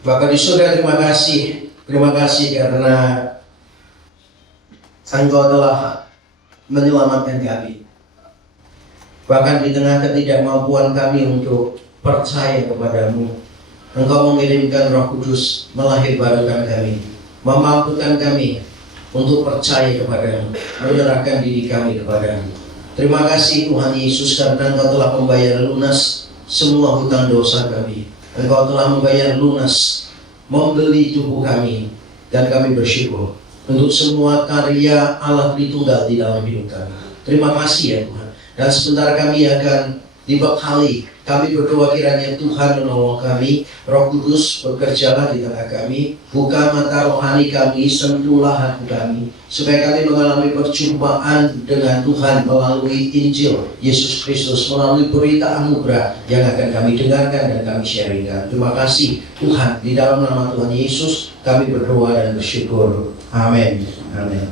Bapak di surga, terima kasih karena Engkau telah menyelamatkan kami. Bahkan di tengah ketidakmampuan kami untuk percaya kepadamu, Engkau mengirimkan Roh Kudus melahirkan kami, memampukan kami untuk percaya kepadamu, menyerahkan diri kami kepadamu. Terima kasih Tuhan Yesus karena Engkau telah membayar lunas semua hutang dosa kami. Engkau telah membayar lunas, membeli tubuh kami, dan kami bersyukur untuk semua karya Allah Tritunggal di dalam hidup kami. Terima kasih ya Tuhan. Dan sebentar kami akan dibekali. Kami berdoa kiranya Tuhan menolong kami, Roh Kudus bekerjalah di tengah kami, buka mata rohani kami, sentuhlah hati kami, supaya kami mengalami perjumpaan dengan Tuhan melalui Injil Yesus Kristus, melalui berita anugerah yang akan kami dengarkan dan kami sharingkan. Terima kasih Tuhan, di dalam nama Tuhan Yesus kami berdoa dan bersyukur. Amin. Amin.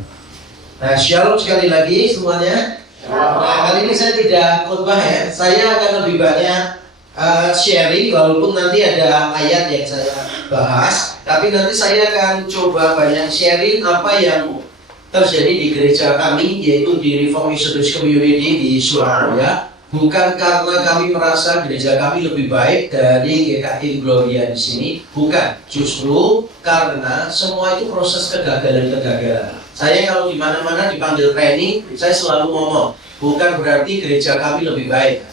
Nah, shalom sekali lagi semuanya. Nah, kali ini saya tidak khotbah ya. Saya akan lebih banyak sharing, walaupun nanti ada ayat yang saya bahas, tapi nanti saya akan coba banyak sharing apa yang terjadi di gereja kami, yaitu di Reformed Community di Surabaya. Bukan karena kami merasa gereja kami lebih baik dari GKI Gloria di sini, bukan. Justru karena semua itu proses kegagalan-kegagalan. Saya kalau di mana-mana dipanggil training, saya selalu ngomong, bukan berarti gereja kami lebih baik.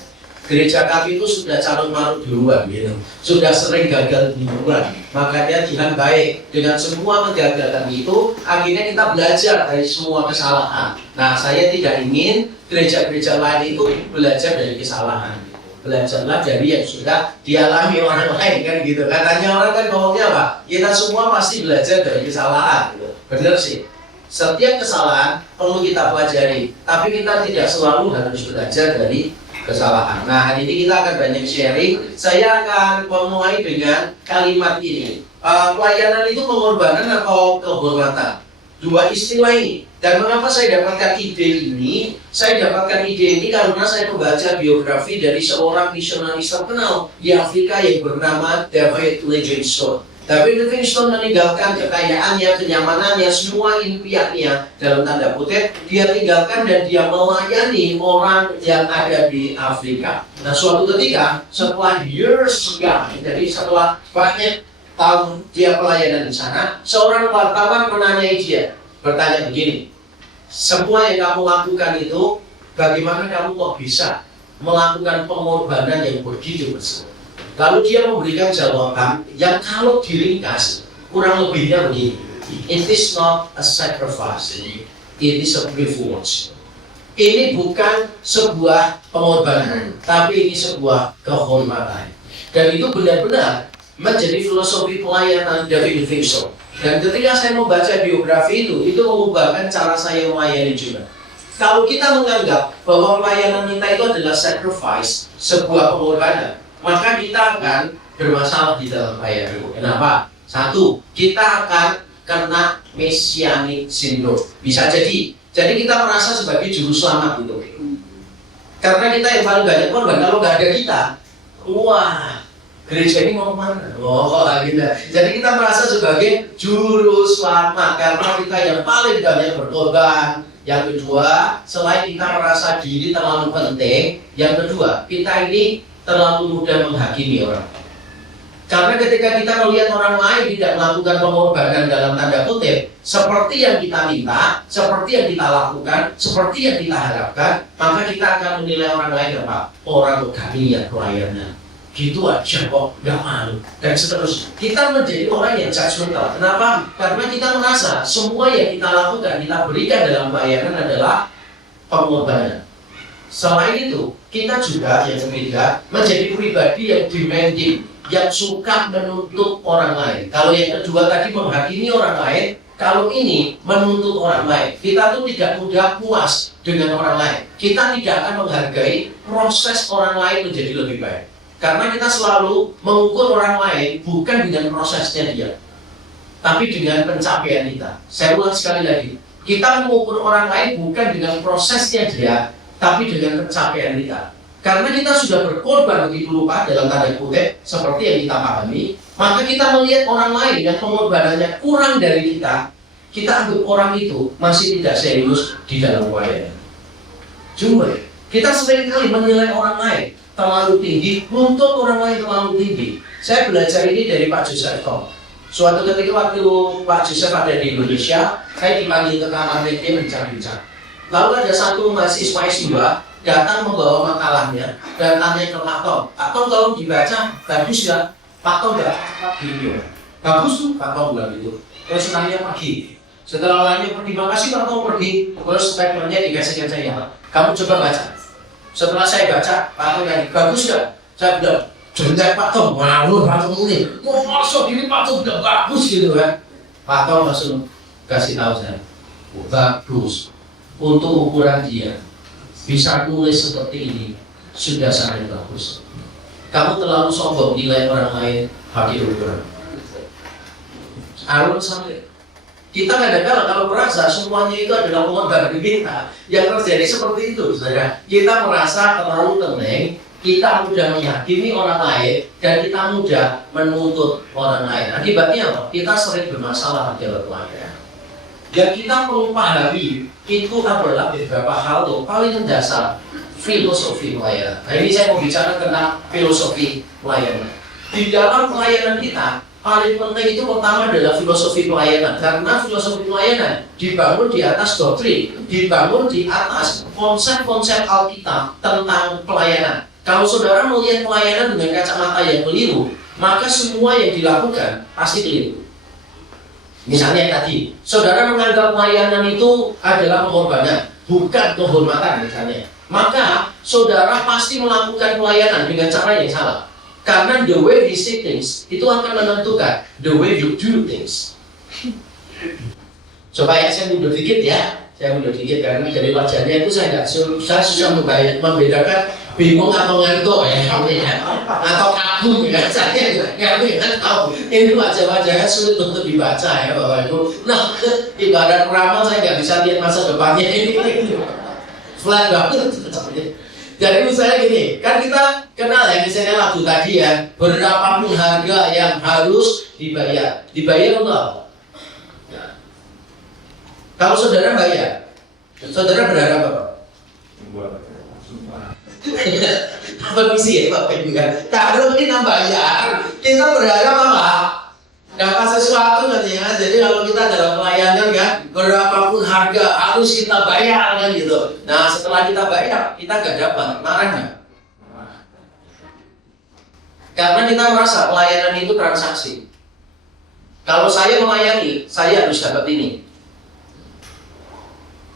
Gereja kami itu sudah calon marut duluan, gitu. Sudah sering gagal duluan. Makanya Tuhan baik. Dengan semua kegagalan itu, akhirnya kita belajar dari semua kesalahan. Nah, saya tidak ingin gereja-gereja lain itu belajar dari kesalahan. Belajarlah dari yang sudah dialami orang lain, kan gitu. Katanya orang kan ngomongnya apa? Kita semua pasti belajar dari kesalahan, gitu. Benar sih. Setiap kesalahan perlu kita pelajari, tapi kita tidak selalu harus belajar dari kesalahan. Nah, hari ini kita akan banyak sharing. Saya akan memulai dengan kalimat ini. Pelayanan itu pengorbanan atau kehormatan? Dua istilah ini. Dan mengapa saya dapatkan ide ini? Saya dapatkan ide ini karena saya membaca biografi dari seorang misionaris terkenal di Afrika yang bernama David Livingstone. David Livingstone meninggalkan kekayaannya, kenyamanannya, semua impiannya dalam tanda kutip, dia tinggalkan dan dia melayani orang yang ada di Afrika. Nah, suatu ketika setelah years ago, jadi setelah banyak tahun dia pelayanan di sana, seorang wartawan menanyai dia, bertanya begini, semua yang kamu lakukan itu, bagaimana kamu kok bisa melakukan pengorbanan yang begitu besar? Lalu dia memberikan jawaban yang kalau diringkas kurang lebihnya begini. It is not a sacrifice, it is a privilege. Ini bukan sebuah pengorbanan, tapi ini sebuah kehormatan. Dan itu benar-benar menjadi filosofi pelayanan David Livingstone. Dan ketika saya membaca biografi itu mengubahkan cara saya melayani juga. Kalau kita menganggap bahwa pelayanan kita itu adalah sacrifice, sebuah pengorbanan, maka kita akan bermasalah di dalam pelayanan. Kenapa? Satu, kita akan kena messianic syndrome. Bisa jadi kita merasa sebagai juru selamat gitu. Karena kita yang paling banyak korban. Kalau nggak ada kita, wah, gereja ini mau kemana? Gitu. Jadi kita merasa sebagai juru selamat karena kita yang paling banyak berkorban. Yang kedua, selain kita merasa diri terlalu penting, yang kedua, kita ini terlalu mudah menghakimi orang. Karena ketika kita melihat orang lain tidak melakukan pengorbanan dalam tanda kutip, seperti yang kita minta, seperti yang kita lakukan, seperti yang kita harapkan, maka kita akan menilai orang lain apa? Orang gak lihat pelayanan. Gitu aja kok, gak malu. Dan seterusnya. Kita menjadi orang yang judgmental. Kenapa? Karena kita merasa semua yang kita lakukan, kita berikan dalam pelayanan adalah pengorbanan. Selain itu, kita juga yang ketiga menjadi pribadi yang demanding, yang suka menuntut orang lain. Kalau yang kedua tadi menghakimi orang lain, kalau ini menuntut orang lain. Kita tuh tidak mudah puas dengan orang lain. Kita tidak akan menghargai proses orang lain menjadi lebih baik. Karena kita selalu mengukur orang lain bukan dengan prosesnya dia, tapi dengan pencapaian kita. Saya ulang sekali lagi, kita mengukur orang lain bukan dengan prosesnya dia, tapi dengan pencapaian kita. Karena kita sudah berkorban begitu lupa dalam tanda kutip, seperti yang kita pahami, Maka kita melihat orang lain yang pengorbanannya kurang dari kita anggap orang itu masih tidak serius di dalam pelayanan. Cuma kita seringkali menilai orang lain terlalu tinggi, menuntut orang lain terlalu tinggi. Saya belajar ini dari Pak Joseph Tom. Suatu ketika waktu Pak Joseph ada di Indonesia, saya dipanggil ke kamar media bincang-bincang. Lalu ada satu mahasiswa S2 datang membawa makalahnya dan tanya ke Pak Tom, Pak Tom kalau dibaca bagus ya? Pak Tom enggak video. Bagus tuh Pak Tom bilang gitu. Terus nanya pergi. Setelah orangnya pergi, makasih Pak Tom pergi. Terus statementnya dikasihkan saya. Kamu coba baca. Setelah saya baca, Pak Tom nanya, bagus ya? Saya bilang, jenjak Pak Tom, malu Pak Tom ini. Mau masuk ini Pak Tom udah bagus gitu kan. Pak Tom langsung kasih tahu saya, bagus. Untuk ukuran dia, bisa tulis seperti ini, sudah sangat bagus. Kamu terlalu sombong nilai orang lain pakai ukuran. Alur sampai kita kadang-kadang kalau merasa semuanya itu adalah pengorbanan kita, yang terjadi seperti itu, saudara. Kita merasa terlalu tenang, kita mudah meyakini orang lain, dan kita mudah menuntut orang lain. Akibatnya apa? Kita sering bermasalah dalam pelayanan. Yang kita perlu pahami itu adalah beberapa hal yang paling mendasar filosofi pelayanan. Nah ini saya mau bicara tentang filosofi pelayanan. Di dalam pelayanan kita, paling penting itu pertama adalah filosofi pelayanan. Karena filosofi pelayanan dibangun di atas doktrin, dibangun di atas konsep-konsep Alkitab tentang pelayanan. Kalau saudara melihat pelayanan dengan kacamata yang keliru, maka semua yang dilakukan pasti keliru. Misalnya tadi, saudara menganggap pelayanan itu adalah pengorbanan, bukan kehormatan misalnya. Maka saudara pasti melakukan pelayanan dengan cara yang salah. Karena the way we see things itu akan menentukan the way you do things. Coba ya, saya mundur dikit ya. Saya mundur dikit karena dari wajahnya itu saya susah membedakan bingung atau ngantuk ya, atau kagum ya. Saya nggak tahu. Ini wajah-wajahnya sulit untuk dibaca ya Bapak Ibu. Nah, ibarat ramal saya nggak bisa lihat masa depannya ini. Flat banget. Jadi misalnya gini, kan kita kenal ya misalnya lagu tadi ya, berapapun harga yang harus dibayar. Dibayar untuk apa? Nah, kalau saudara bayar, saudara berharap apa? Permisi ya Bapak Ibu kan. Kalau kita bayar, kita berharap apa? Dapat sesuatu katanya. Jadi kalau kita dalam pelayanan kan, berapapun harga harus kita bayar kan gitu. Nah setelah kita bayar, kita gak dapat, marah nggak? Karena kita merasa pelayanan itu transaksi. Kalau saya melayani, saya harus dapat ini.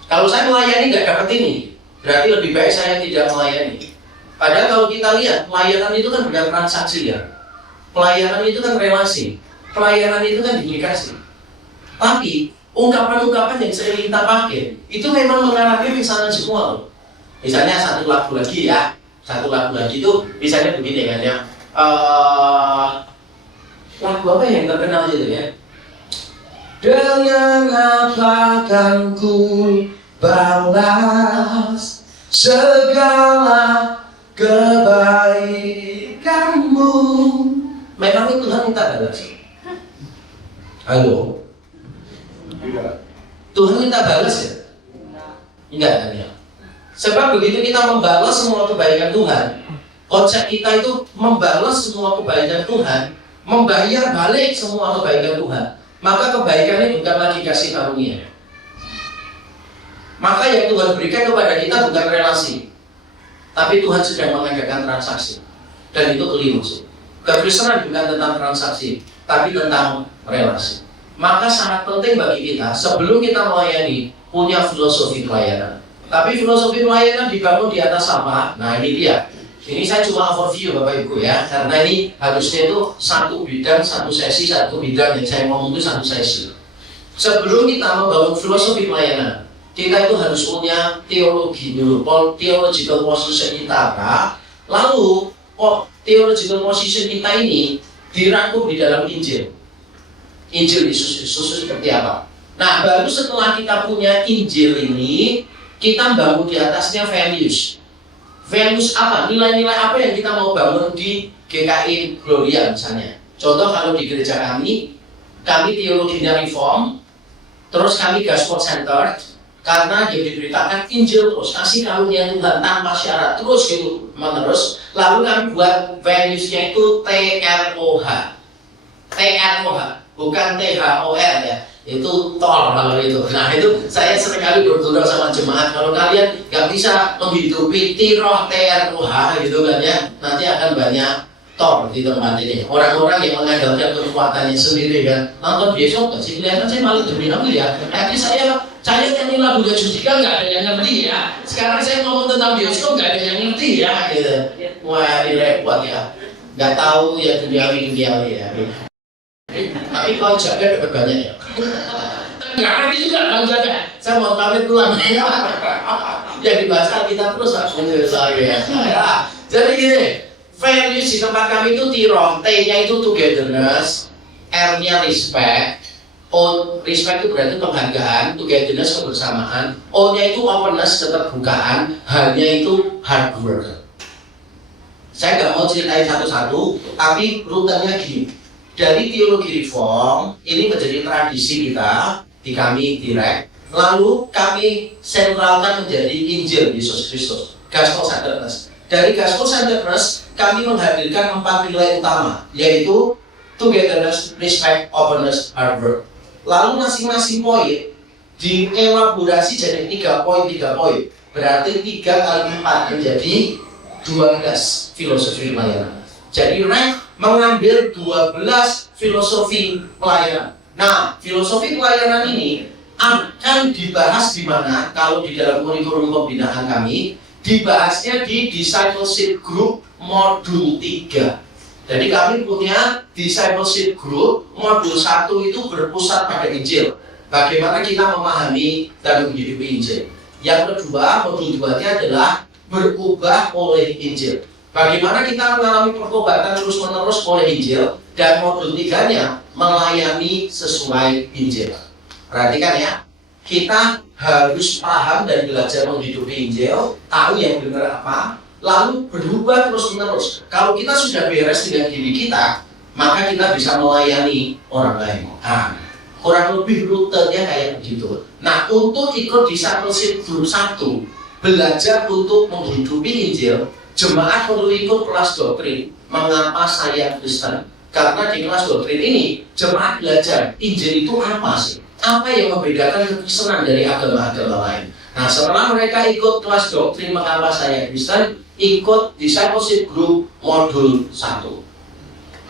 Kalau saya melayani gak dapat ini, berarti lebih baik saya tidak melayani. Padahal kalau kita lihat, pelayanan itu kan bukan transaksi ya. Pelayanan itu kan relasi. Pelayanan itu kan duplikasi. Tapi ungkapan-ungkapan yang sering kita pakai itu memang mengarahnya misalnya semua loh. Misalnya satu lagu lagi ya, satu lagu lagi itu misalnya begini kan ya. Lagu apa yang terkenal gitu ya? Dengan apa kan ku balas segala kebaikanmu. Memang itu Tuhan minta balas. Halo? Tuhan minta balas ya? Enggak kan ya? Sebab begitu kita membalas semua kebaikan Tuhan, konsep kita itu membalas semua kebaikan Tuhan, membayar balik semua kebaikan Tuhan, maka kebaikannya bukan lagi kasih karunia. Maka yang Tuhan berikan kepada kita bukan relasi, tapi Tuhan sedang mengadakan transaksi. Dan itu keliru sih. Kekristenan bukan tentang transaksi, tapi tentang relasi. Maka sangat penting bagi kita sebelum kita melayani punya filosofi pelayanan. Tapi filosofi pelayanan dibangun di atas apa? Nah ini dia. Ini saya cuma overview Bapak Ibu ya, karena ini harusnya itu satu bidang, satu sesi, satu bidang yang saya ngomong itu satu sesi. Sebelum kita membangun filosofi pelayanan, kita itu harus punya teologi dulu, theological position kita. Lalu theological position kita ini dirangkum di dalam Injil. Injil Yesus seperti apa? Nah, baru setelah kita punya Injil ini, kita bangun di atasnya values. Values apa? Nilai-nilai apa yang kita mau bangun di GKI Gloria misalnya? Contoh kalau di gereja kami teologinya reform, terus kami gospel centered, karena yang diberitakan Injil terus, kasih karunia Tuhan tanpa syarat, terus gitu menerus. Lalu kami buat values-nya itu TROH, bukan THOR ya, itu tol kalau itu. Nah itu saya seringkali berdoa sama jemaat, kalau kalian nggak bisa menghidupi tiroh TROH gitu kan ya, nanti akan banyak tol di tempat ini. Orang-orang yang mengandalkan kekuatannya sendiri kan, nonton besok nggak sih, kelihatan saya malah demi ya. Tapi saya nyanyi lagu Judika nggak ada yang ngerti ya. Sekarang saya ngomong tentang bioskop nggak ada yang ngerti ya gitu. Wah ini repot ya, nggak tahu ya duniawi ya. Tapi kalau jaga dapat banyak ya. Nggak ngerti juga kalau jaga. Saya mau pamit pulang. Yang dibaca kita terus aku ya. Jadi gini, values di tempat kami itu tiroh, T-nya itu togetherness, R-nya respect. Respect itu berarti penghargaan, togetherness kebersamaan, O-nya itu openness, keterbukaan, H-nya itu hard work. Saya nggak mau ceritain satu-satu, tapi rutenya gini. Dari teologi reform, ini menjadi tradisi kita di kami direct, lalu kami sentralkan menjadi Injil Yesus Kristus, Gospel Centeredness. Dari Gospel Centeredness, kami menghadirkan 4 nilai utama, yaitu togetherness, respect, openness, hard work. Lalu masing-masing poin dielaborasi jadi 3 poin. Berarti 3 kali 4 menjadi 12 filosofi pelayanan. Jadi rank mengambil 12 filosofi pelayanan. Nah, filosofi pelayanan ini akan dibahas di mana? Kalau di dalam kurikulum pembinaan kami, dibahasnya di discipleship group modul 3. Jadi kami punya discipleship group modul 1 itu berpusat pada Injil. Bagaimana kita memahami dan menghidupi Injil. Yang kedua, modul 2-nya adalah berubah oleh Injil. Bagaimana kita mengalami pertobatan terus-menerus oleh Injil. Dan modul 3-nya melayani sesuai Injil. Perhatikan ya, kita harus paham dan belajar menghidupi Injil, tahu yang benar apa, lalu berubah terus-menerus. Kalau kita sudah beres dengan diri kita, maka kita bisa melayani orang lain. Nah, kurang lebih rutenya kayak begitu. Nah, untuk ikut discipleship group 1, belajar untuk menghidupi Injil, jemaat perlu ikut kelas doktrin. Mengapa saya Kristen? Karena di kelas doktrin ini, jemaat belajar Injil itu apa sih? Apa yang membedakan kekristenan dari agama-agama lain? Nah, setelah mereka ikut kelas doktrin mengapa saya Kristen, ikut discipleship group modul 1.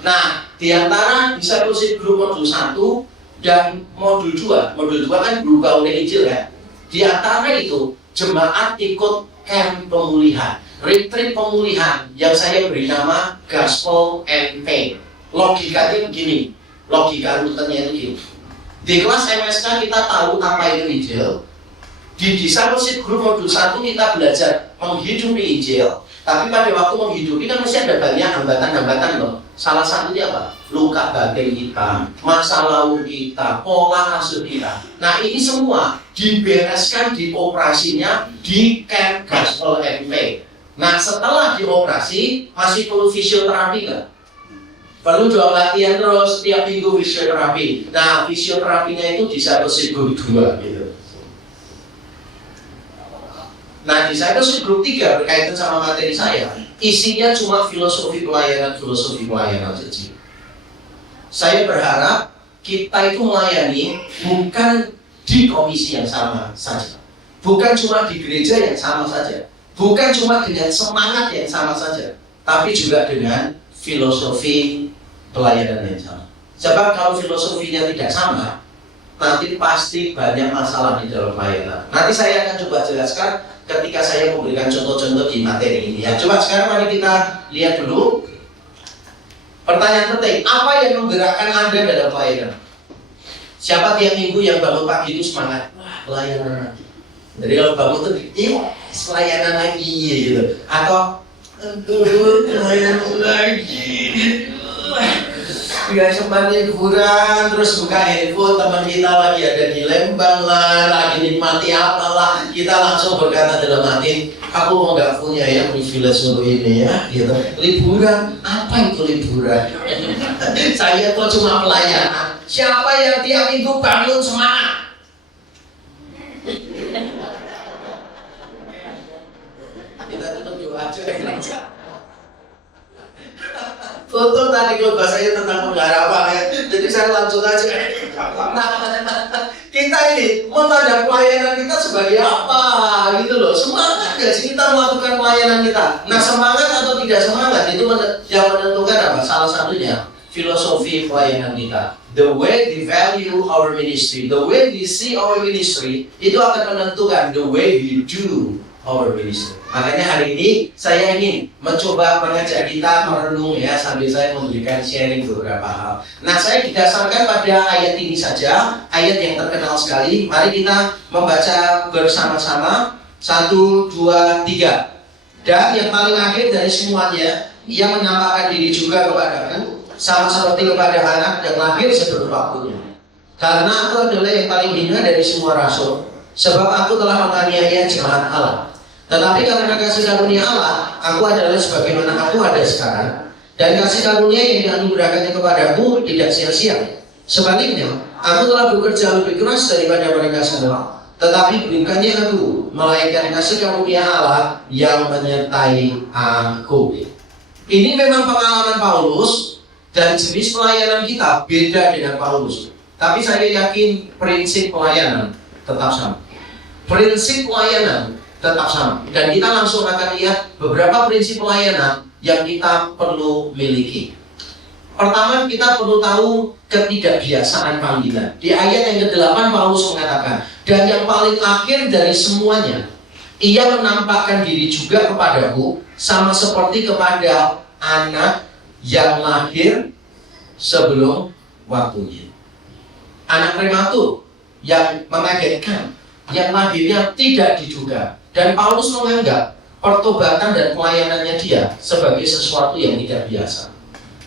Nah, di antara discipleship group modul 1 dan modul 2 kan berubah oleh Injil ya. Di antara itu, jemaat ikut camp pemulihan, retreat pemulihan yang saya beri nama Gospel and Faith. Logikanya begini, logika rutinnya itu gini. Di kelas MSK kita tahu apa itu Injil. Di discipleship group modul 1 kita belajar menghidupi Injil. Tapi pada waktu menghidupi kan mesti ada banyak hambatan-hambatan loh. Salah satunya apa? Luka batin kita, masa lalu kita, pola asuh kita. Nah ini semua dibereskan di operasinya di camp Gospel and Faith. Nah setelah dioperasi masih perlu fisioterapi nggak? Perlu doa latihan terus setiap minggu fisioterapi. Nah fisioterapinya itu discipleship group 2 gitu. Nah, discipleship group 3 berkaitan sama materi saya, isinya cuma filosofi pelayanan saja. Saya berharap kita itu melayani bukan di komisi yang sama saja, bukan cuma di gereja yang sama saja, bukan cuma dengan semangat yang sama saja, tapi juga dengan filosofi pelayanan yang sama. Sebab kalau filosofinya tidak sama, nanti pasti banyak masalah di dalam pelayanan. Nanti saya akan coba jelaskan ketika saya memberikan contoh-contoh di materi ini ya. Coba sekarang mari kita lihat dulu. Pertanyaan penting, apa yang menggerakkan Anda dalam pelayanan? Siapa tiap minggu yang bangun pagi itu semangat? Wah, pelayanan. Jadi kalau bangun tuh, iya, pelayanan lagi gitu. Atau, pelayanan lagi. Biasa liburan terus buka handphone, teman kita lagi ada di Lembang lah, lagi nikmati apa lah, kita langsung berkata dalam hati, aku mau nggak punya ya privilege untuk ini ya, gitu. Liburan, apa itu liburan? Saya kok cuma pelayanan. Siapa yang tiap minggu bangun semangat? Kita tutup doa aja. Foto tadi kalau bahasanya tentang pengharapan ya, jadi saya langsung aja. Kita ini menandang pelayanan kita sebagai apa gitu loh. Semangat gak sih kita melakukan pelayanan kita? Nah, semangat atau tidak semangat itu yang menentukan apa? Salah satunya filosofi pelayanan kita. The way we value our ministry, the way we see our ministry, itu akan menentukan the way we do our ministry. Makanya hari ini saya ingin mencoba mengajak kita merenung ya, sambil saya memberikan sharing beberapa hal. Nah, saya didasarkan pada ayat ini saja, ayat yang terkenal sekali. Mari kita membaca bersama-sama. 1, 2, 3. Dan yang paling akhir dari semuanya, ia menampakkan diri juga kepadaku, sama seperti kepada anak yang lahir sebelum waktunya. Karena aku adalah yang paling hina dari semua rasul, sebab aku telah menganiaya jemaat Allah. Tetapi karena kasih karunia Allah, aku adalah sebagaimana aku ada sekarang. Dan kasih karunia yang dianugerahkannya kepadaku tidak sia-sia. Sebaliknya, aku telah bekerja lebih keras daripada mereka semua. Tetapi bukannya aku, melainkan kasih karunia Allah yang menyertai aku. Ini memang pengalaman Paulus, dan jenis pelayanan kita beda dengan Paulus. Tapi saya yakin prinsip pelayanan tetap sama. Prinsip pelayanan tetap sama. Dan kita langsung akan lihat beberapa prinsip pelayanan yang kita perlu miliki. Pertama, kita perlu tahu ketidakbiasaan panggilan. Di ayat yang ke-8 Paulus mengatakan, dan yang paling akhir dari semuanya, ia menampakkan diri juga kepadaku, sama seperti kepada anak yang lahir sebelum waktunya. Anak prematur yang mengagetkan, yang lahirnya tidak diduga. Dan Paulus menganggap pertobatan dan pelayanannya dia sebagai sesuatu yang tidak biasa.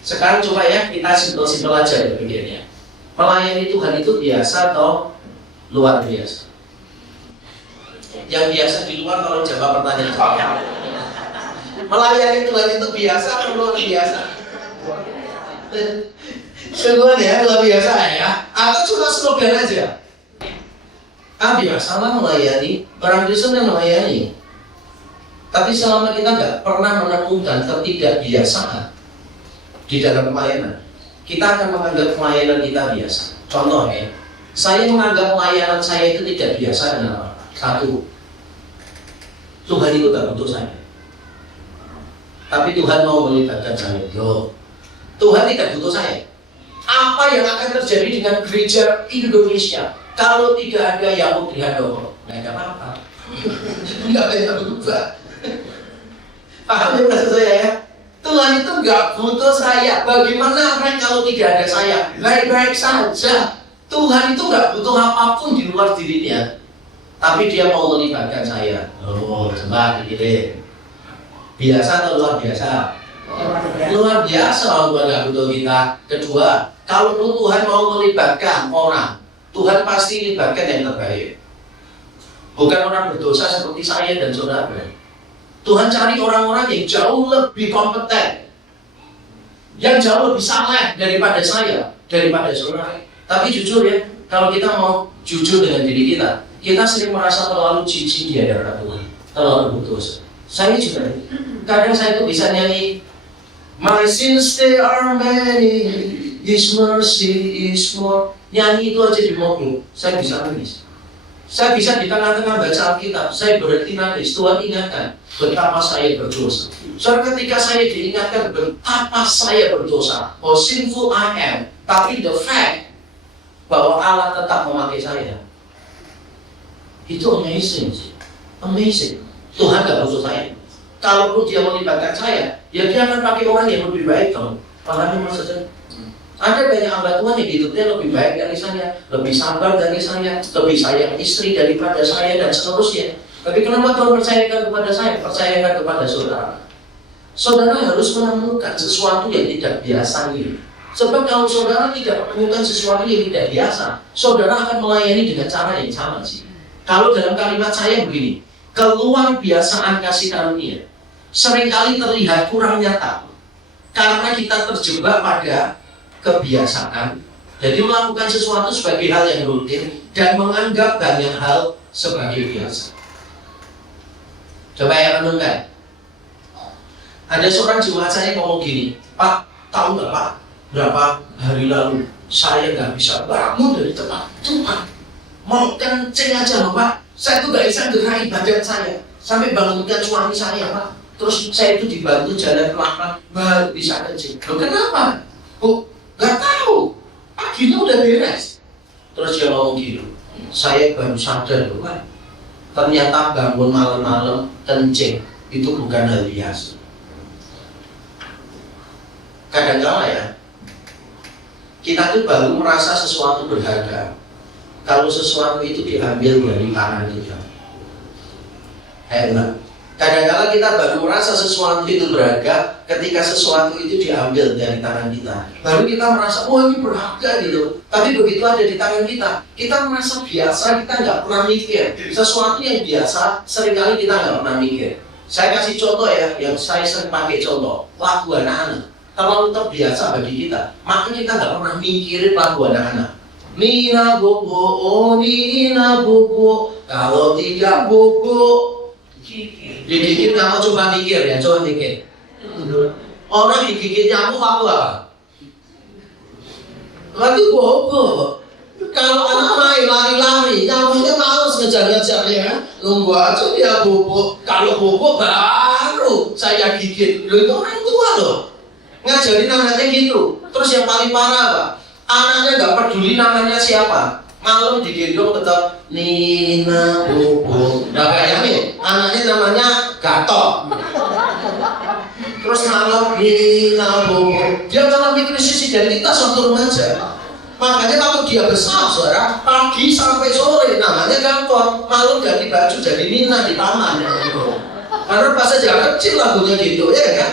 Sekarang coba ya kita simpel-simpel aja berpikirnya. Melayani Tuhan itu biasa atau luar biasa? Yang biasa di luar kalau jawab pertanyaan saya. Melayani Tuhan itu biasa atau luar biasa? Seluruh ya, luar biasa ya. Atau cuma slogan aja? Biasalah melayani, orang Kristen yang melayani. Tapi selama kita nggak pernah menemukan ketidakbiasaan di dalam pelayanan, kita akan menganggap pelayanan kita biasa. Contoh ya, saya menganggap pelayanan saya itu tidak biasa dengan apa? 1, Tuhan itu nggak butuh saya, tapi Tuhan mau melibatkan saya. Loh, Tuhan tidak butuh saya. Apa yang akan terjadi dengan gereja Indonesia kalau tidak ada Yahudi Handoko? Nggak ada apa-apa. Nggak banyak berubah. Paham ya maksud saya ya? Tuhan itu nggak butuh saya. Bagaimana orang kalau tidak ada saya? Baik-baik saja. Tuhan itu nggak butuh apapun di luar dirinya, tapi dia mau melibatkan saya. Oh, coba dikirim. Biasa atau luar biasa? Luar biasa. Tuhan nggak butuh kita. Kedua, kalau Tuhan mau melibatkan orang, Tuhan pasti libatkan yang terbaik. Bukan orang berdosa seperti saya dan saudara. Tuhan cari orang-orang yang jauh lebih kompeten, yang jauh lebih saleh daripada saya, daripada saudara. Tapi jujur ya, kalau kita mau jujur dengan diri kita, kita sering merasa terlalu jijik di hadapan Tuhan, terlalu berdosa. Saya juga, kadang saya tuh bisa nyanyi, my sins they are many, His mercy is more. Nyanyi itu aja di mobil, saya bisa nangis. Saya bisa di tengah-tengah baca Alkitab, saya berhenti nangis. Tuhan ingatkan betapa saya berdosa. Soalnya ketika saya diingatkan betapa saya berdosa, how sinful I am, tapi the fact bahwa Allah tetap memakai saya, itu amazing sih, amazing. Tuhan gak butuh saya. Kalau perlu dia melibatkan saya, ya dia akan pakai orang yang lebih baik dong. Pahami maksudnya? Ada banyak hamba Tuhan yang hidupnya lebih baik dari saya, lebih sabar dari saya, lebih sayang istri daripada saya, dan seterusnya. Tapi kenapa Tuhan percayakan kepada saya, percayakan kepada saudara? Saudara harus menemukan sesuatu yang tidak biasa ini. Sebab kalau saudara tidak menemukan sesuatu yang tidak biasa, saudara akan melayani dengan cara yang sama sih. Kalau dalam kalimat saya begini, keluar biasaan kasih karunia seringkali terlihat kurang nyata karena kita terjebak pada kebiasaan. Jadi melakukan sesuatu sebagai hal yang rutin dan menganggap banyak hal sebagai biasa. Coba yang renungkan. Ada seorang jemaat saya ngomong gini, Pak, tahu nggak Pak, berapa hari lalu saya nggak bisa bangun dari tempat itu Pak. Mau kencing aja loh Pak, saya tuh nggak bisa gerakin badan saya sampai bangunkan suami saya Pak. Terus saya itu dibantu jalan pelan-pelan baru bisa kencing. Loh kenapa? Oh, nggak tahu. Paginya udah beres. Terus dia ngomong gitu, saya baru sadar loh Pak. Ternyata bangun malam-malam kencing itu bukan hal biasa. Kadang-kala ya, kita tuh baru merasa sesuatu berharga kalau sesuatu itu diambil dari tangan kita. Enak. Kadang-kala kita baru merasa sesuatu itu berharga ketika sesuatu itu diambil dari tangan kita. Baru kita merasa, oh ini berharga gitu. Tapi begitu ada di tangan kita merasa biasa, kita nggak pernah mikir. Sesuatu yang biasa, seringkali kita nggak pernah mikir. Saya kasih contoh ya, yang saya sering pakai contoh, lagu anak-anak. Terlalu terbiasa bagi kita, maka kita nggak pernah mikirin lagu anak-anak. Nina bobo, oh Nina bobo, kalau tidak bobo digigit nyamuk. Coba mikir ya, coba mikir. Orang digigit nyamuk apa? Berarti bobo. Kalau anak main lari-lari, nyamuknya males ngejar-ngejarnya, nunggu aja dia bobo. Kalau bobo baru saya gigit. Loh itu orang tua loh, ngajarin anaknya gitu. Terus yang paling parah apa? Anaknya nggak peduli namanya siapa, malam digendong tetap Nina bobo. Nah bayangin, anaknya namanya Gatot. Terus malam Nina bobo, dia mengalami krisis identitas waktu remaja. Makanya kalau dia besar, saudara, pagi sampai sore namanya Gatot, malam ganti baju jadi Nina di taman. Karena pas aja kecil lagunya gitu, ya kan?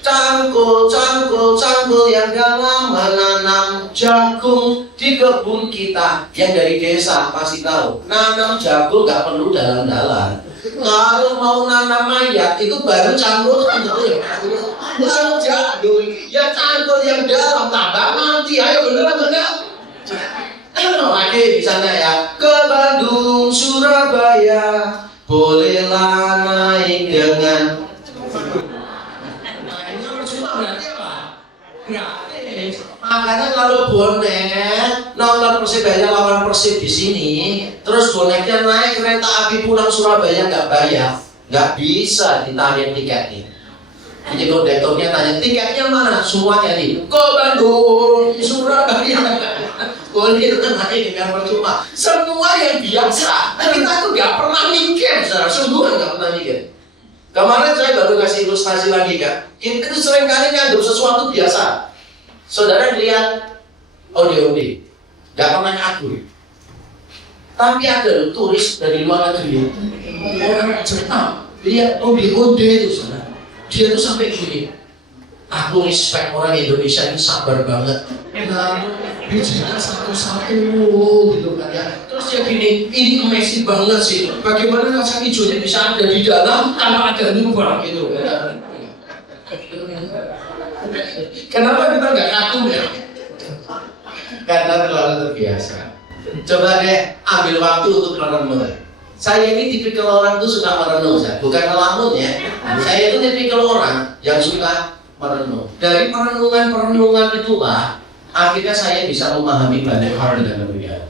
Cangkul, cangkul, cangkul yang dalam menanam jagung di kebun kita. Yang dari desa pasti tahu, nanam jagung gak perlu dalam-dalam. Kalau mau nanam mayat itu baru cangkul, kalau jagung ya cangkul yang dalam, tambah mati. Ayo beneran. Lagi misalnya ya, ke Bandung, Surabaya, bolehlah naik dengan berarti apa? Gratis. Makanya kalau bonek nonton Persibaya lawan Persib di sini, terus boneknya naik kereta api pulang Surabaya nggak bayar, nggak bisa ditarik tiketnya. Jadi kondektornya tanya tiketnya mana, semuanya nih ke Bandung, Surabaya. Boleh naik dengan percuma. Semua yang biasa, kita tuh nggak pernah mikir, sungguh nggak pernah mikir. Kemarin saya baru kasih ilustrasi lagi kan, kita itu sering kali nganggap sesuatu biasa. Saudara lihat onde-onde, nggak pernah ngaku. Tapi ada turis dari luar negeri, orang cerita, lihat onde-onde itu saudara. Dia tuh sampai gini, aku respect orang Indonesia ini sabar banget. Bijinya satu-satu gitu kan ya. Terus dia gini, ini amazing banget sih. Bagaimana kacang hijaunya bisa ada di dalam tanpa ada lubang gitu. Kenapa kita nggak ngaku ya? Karena terlalu terbiasa. Coba deh ambil waktu untuk merenung. Saya ini tipikal orang tuh suka merenung, bukan melamun ya. Saya itu tipikal orang yang suka merenung. Dari perenungan itulah akhirnya saya bisa memahami banyak hal dengan lebih baik.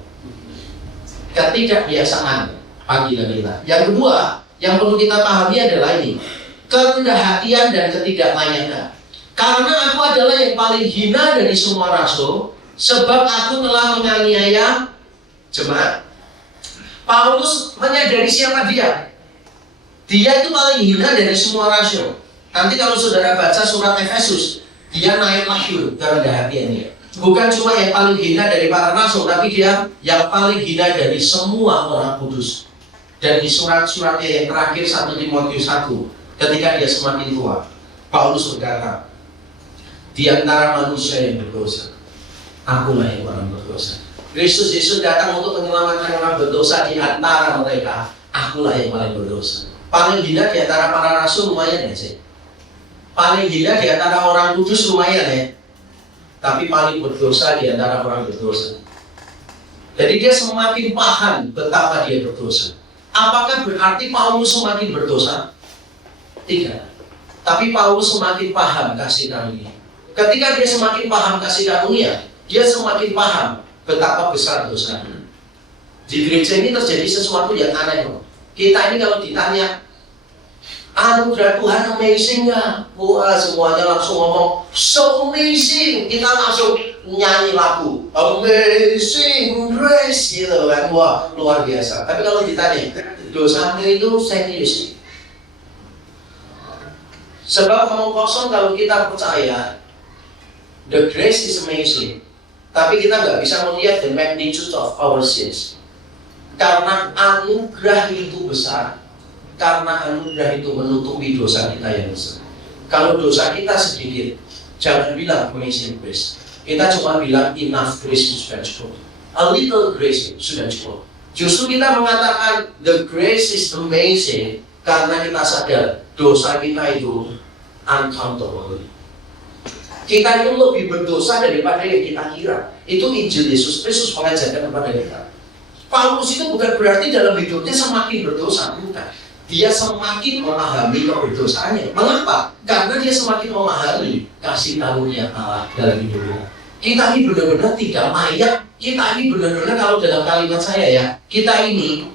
Ketidakbiasaan panggilan kita. Yang kedua, yang perlu kita pahami adalah ini, kerendah hatian dan ketidaklayakan. Karena aku adalah yang paling hina dari semua rasul, sebab aku telah menganiaya jemaat. Paulus menyadari siapa dia. Dia itu paling hina dari semua rasul. Nanti kalau saudara baca surat Efesus, dia naik lagi kerendah hatiannya. Bukan cuma yang paling hina dari para rasul, tapi dia yang paling hina dari semua orang kudus. Dan di surat-suratnya yang terakhir 1 Timotius 1, ketika dia semakin tua, Paulus berkata, di antara manusia yang berdosa. Akulah yang orang berdosa. Kristus Yesus datang untuk menyelamatkan orang berdosa di antara mereka. Akulah yang paling berdosa. Paling tidak di antara para rasul lumayan ya sih. Paling tidak di antara orang kudus lumayan ya. Tapi paling berdosa di antara orang berdosa. Jadi dia semakin paham betapa dia berdosa. Apakah berarti Paulus semakin berdosa? Tidak. Tapi Paulus semakin paham kasih karunia. Ketika dia semakin paham kasih karunia, dia semakin paham betapa besar dosanya. Di gereja ini terjadi sesuatu yang aneh. Kita ini kalau ditanya, anugerah Tuhan amazing nggak? Wah, semuanya langsung ngomong so amazing. Kita langsung nyanyi lagu Amazing Grace gitu kan. Wah, luar biasa. Tapi kalau ditanya, dosanya itu serius. Sebab ngomong kosong kalau kita percaya the grace is amazing, tapi kita nggak bisa melihat the magnitude of our sins. Karena anugerah itu besar, karena anugerah itu menutupi dosa kita yang besar. Kalau dosa kita sedikit, jangan bilang amazing grace. Kita cuma bilang enough grace sudah cukup. A little grace sudah cukup. Justru kita mengatakan the grace is amazing karena kita sadar dosa kita itu uncountable. Kita itu lebih berdosa daripada yang kita kira. Itu Injil Yesus Kristus mengajarkan kepada kita. Paulus itu bukan berarti dalam hidupnya semakin berdosa, bukan. Dia semakin memahami keberdosaannya. Mengapa? Karena dia semakin memahami kasih karunia Allah dalam hidupnya. Kita ini benar-benar tidak layak. Kita ini benar-benar, kalau dalam kalimat saya ya, kita ini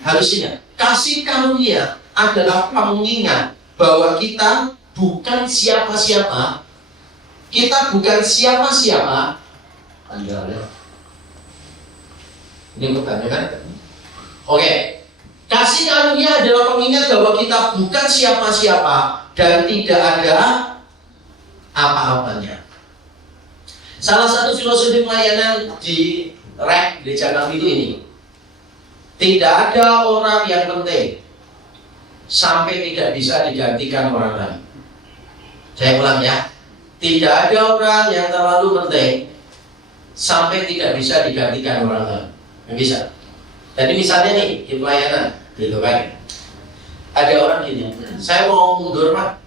harusnya kasih karunia adalah pengingat bahwa kita bukan siapa-siapa. Kita bukan siapa-siapa. Ini pertanyaan. Oke. Kasih karunia adalah pengingat bahwa kita bukan siapa-siapa dan tidak ada apa-apanya. Salah satu filosofi pelayanan di REK Gereja kami itu ini. Tidak ada orang yang penting sampai tidak bisa digantikan orang lain. Saya ulang ya. Tidak ada orang yang terlalu penting sampai tidak bisa digantikan orang lain. Nggak bisa. Jadi misalnya nih di pelayanan, gitu kan? Ada orang gini, saya mau mundur Pak.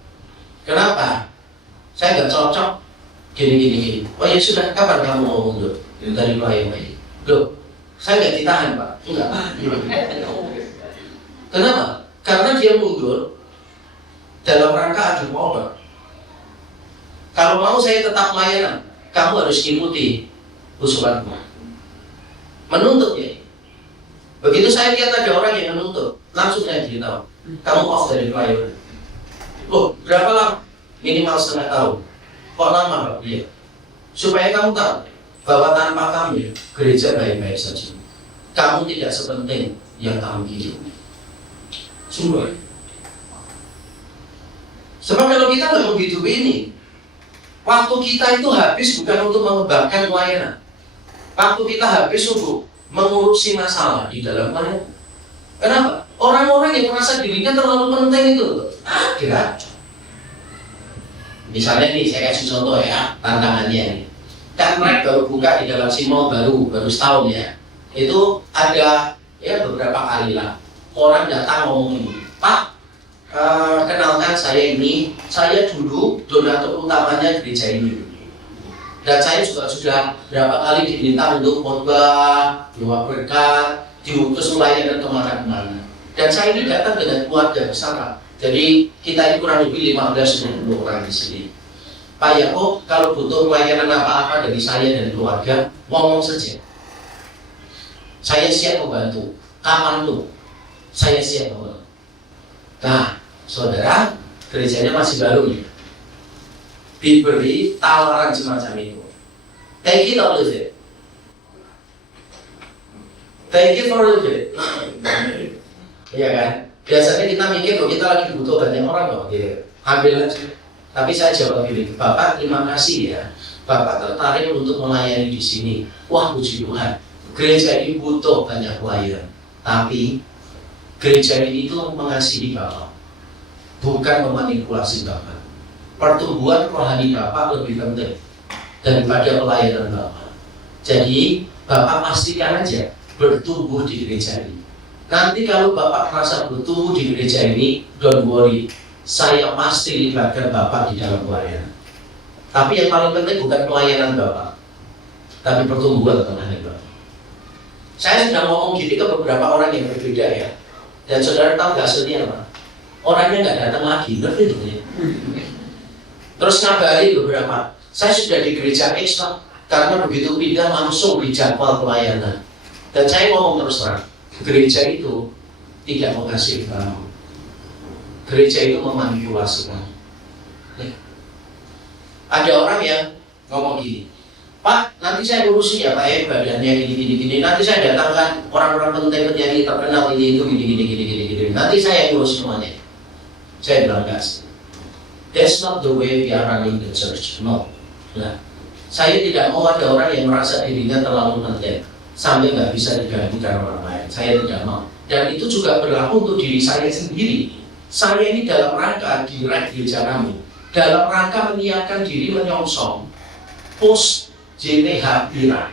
Kenapa? Saya nggak cocok. Gini. Oh ya sudah, kapan kamu mau mundur? Dari pelayanan. Loh, saya nggak ditahan Pak. Enggak. Kenapa? Karena dia mundur dalam rangka adu power. Kalau mau saya tetap pelayanan, kamu harus ikuti usulanku. Menuntut ya. Begitu saya lihat ada orang yang menuntut, langsung saya beritahu, kamu off dari pelayanan. Loh, berapa lama? Minimal setengah tahun. Kok lama Pak? Iya. Supaya kamu tahu bahwa tanpa kamu gereja baik-baik saja. Kamu tidak sepenting yang kamu kira. Sungguh. Sebab kalau kita nggak menghidupi ini, waktu kita itu habis bukan untuk mengembangkan pelayanan. Waktu kita habis untuk mengurusi masalah di dalam pelayanan. Kenapa? Orang-orang yang merasa dirinya terlalu penting itu ada. Misalnya nih, saya kasih contoh ya, tantangannya nih. Kan mereka baru buka di dalam Simol baru setahun ya. Itu ada ya beberapa kali lah orang datang ngomong, Pak, kenalkan saya ini, saya dulu donatur utamanya gereja ini. Dan saya juga sudah berapa kali diminta untuk khotbah, doa berkat, diutus pelayanan kemana-mana. Dan saya ini datang dengan keluarga besar. Jadi kita ini kurang lebih 15-20 orang di sini. Pak Yakob, kalau butuh pelayanan apa-apa dari saya dan keluarga, ngomong saja. Saya siap membantu. Kapan tuh? Saya siap membantu. Nah, saudara, gerejanya masih baru nih. Diberi tawaran semacam itu. Take it or leave it. Take it or leave it. Iya kan? Biasanya kita mikir kok kita lagi butuh banyak orang kok. Gitu. Ambil aja. Tapi saya jawab gini, Bapak terima kasih ya. Bapak tertarik untuk melayani di sini. Wah puji Tuhan. Gereja ini butuh banyak pelayan. Tapi gereja ini itu mengasihi Bapak, bukan memanipulasi Bapak. pertumbuhan rohani Bapak lebih penting daripada pelayanan Bapak. Jadi Bapak pastikan aja bertumbuh di gereja ini. Nanti kalau Bapak merasa bertumbuh di gereja ini, don't worry, saya pasti libatkan Bapak di dalam pelayanan. Tapi yang paling penting bukan pelayanan Bapak, tapi pertumbuhan rohani Bapak. Saya sudah ngomong gini ke beberapa orang yang berbeda ya. Dan saudara tahu gak hasilnya apa? Orangnya nggak datang lagi, ngerti itu ya? Terus ngabari beberapa, saya sudah di gereja X Pak, karena begitu pindah langsung di jadwal pelayanan. Dan saya ngomong terus terang, gereja itu tidak mau kasih kamu. Gereja itu memanipulasi kamu. Ada orang yang ngomong gini, Pak, nanti saya urusin ya Pak ya, badannya gini. Nanti saya datangkan orang-orang penting penyanyi terkenal ini itu gini. Nanti saya urus semuanya. Saya bilang guys, that's not the way we are running the church. No. Nah, saya tidak mau ada orang yang merasa dirinya terlalu penting sampai nggak bisa digantikan orang lain. Saya tidak mau. Dan itu juga berlaku untuk diri saya sendiri. Saya ini dalam rangka direct gereja kami, dalam rangka menyiapkan diri menyongsong post JTH Pira.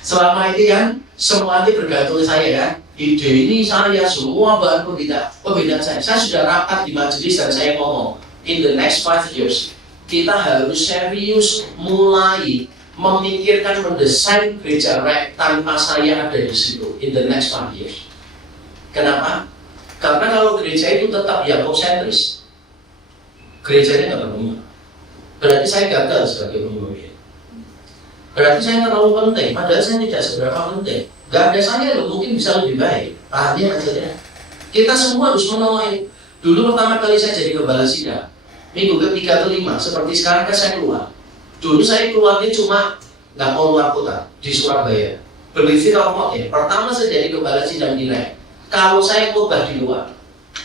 Selama ini kan semuanya bergantung saya kan. Ide ini saya semua bahan pembinaan saya sudah rapat di majelis dan saya ngomong in the next 5 years kita harus serius mulai memikirkan mendesain gereja rek tanpa saya ada di situ in the next 5 years. Kenapa? Karena kalau gereja itu tetap yakobsentris, gerejanya nggak berguna. Berarti saya gagal sebagai pemimpin. Berarti saya terlalu penting, padahal saya tidak seberapa penting. Gak ada saya loh, mungkin bisa lebih baik. Pahamnya maksudnya. Kita semua harus menolong. Dulu pertama kali saya jadi gembala sidang, minggu ke-3 atau 5, seperti sekarang kan saya keluar. Dulu saya keluarnya cuma nggak mau luar kota, di Surabaya. Berbisik kalau ya, pertama saya jadi gembala sidang di Rek. Kalau saya khotbah di luar,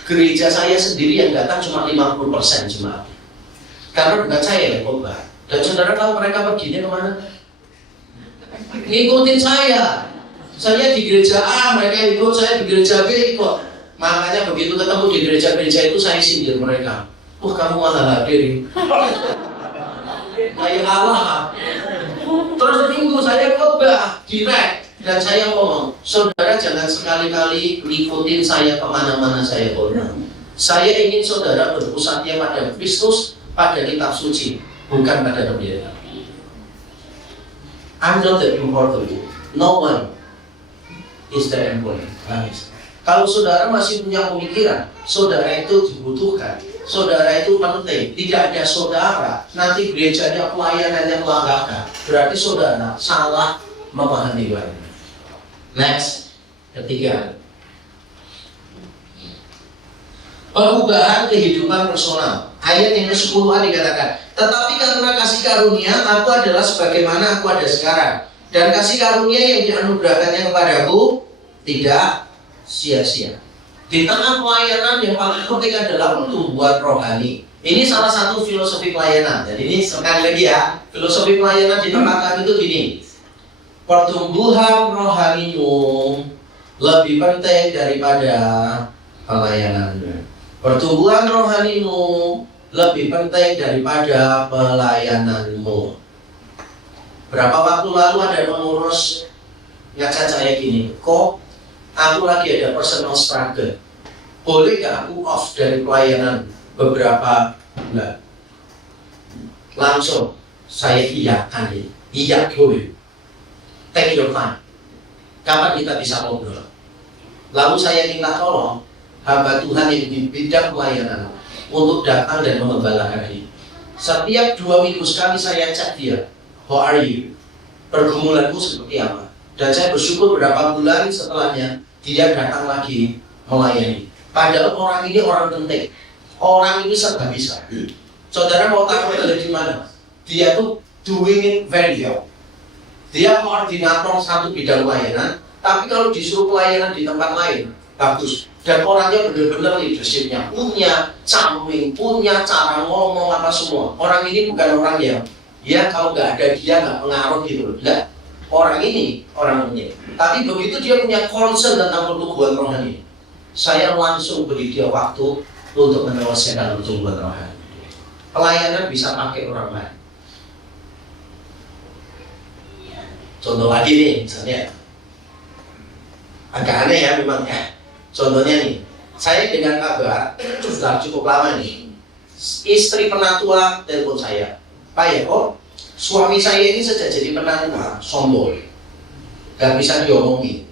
gereja saya sendiri yang datang cuma 50% jemaat. Karena bukan saya yang khotbah. Dan saudara tahu mereka perginya kemana? Ngikutin saya. Saya di gereja A, mereka ikut, saya di gereja B ikut. Makanya begitu ketemu di gereja-gereja itu saya sindir mereka. Wah, kamu malah hadir. Kayak Allah. Terus minggu saya khotbah direct dan saya ngomong, saudara jangan sekali-kali ikutin saya kemana-mana saya khotbah. Saya ingin saudara berpusatnya pada Kristus, pada kitab suci, bukan pada pendeta. I'm not the important. No one is the important. Kalau saudara masih punya pemikiran, saudara itu dibutuhkan, saudara itu penting. Tidak ada saudara, nanti gerejanya pelayanannya melanggarkan. Berarti saudara salah memahami Tuhan. Next, ketiga, perubahan kehidupan personal. Ayat yang ke-10 dikatakan, tetapi karena kasih karunia, aku adalah sebagaimana aku ada sekarang. Dan kasih karunia yang dianugerahkannya kepadaku tidak sia-sia. Di tengah pelayanan yang paling penting adalah pertumbuhan rohani. Ini salah satu filosofi pelayanan. Jadi ini sekali lagi ya, filosofi pelayanan di tempat kami itu gini. Pertumbuhan rohanimu lebih penting daripada pelayananmu. Pertumbuhan rohanimu lebih penting daripada pelayananmu. Berapa waktu lalu ada pengurus ngaca saya gini, kok aku lagi ada personal struggle, boleh gak aku off dari pelayanan beberapa bulan? Langsung saya iyakan ini, iya boleh, take your time. Kapan kita bisa ngobrol? Lalu saya minta tolong hamba Tuhan yang di bidang pelayanan untuk datang dan mengembalakan ini. Setiap 2 minggu sekali saya cek dia, how are you? Pergumulanmu seperti apa? Dan saya bersyukur beberapa bulan setelahnya dia datang lagi melayani. Padahal orang ini orang penting, orang ini serba bisa. Saudara mau tahu dari di mana? Dia tuh doing it very well. Dia koordinator satu bidang pelayanan, tapi kalau disuruh pelayanan di tempat lain, bagus. Dan orangnya benar-benar leadershipnya punya, charming, punya cara ngomong apa semua. Orang ini bukan orang yang, ya kalau nggak ada dia nggak pengaruh gitu loh. Nggak. Orang ini orang penting. Tapi begitu dia punya concern tentang pertumbuhan rohani, saya langsung beri dia waktu untuk menyelesaikan pertumbuhan rohani. pelayanan bisa pakai orang lain. Contoh lagi nih, misalnya agak aneh ya memang ya. Contohnya nih, saya dengan kabar sudah cukup lama nih, istri penatua telepon saya, Pak ya kok suami saya ini sejak jadi penatua sombong, gak bisa diomongin,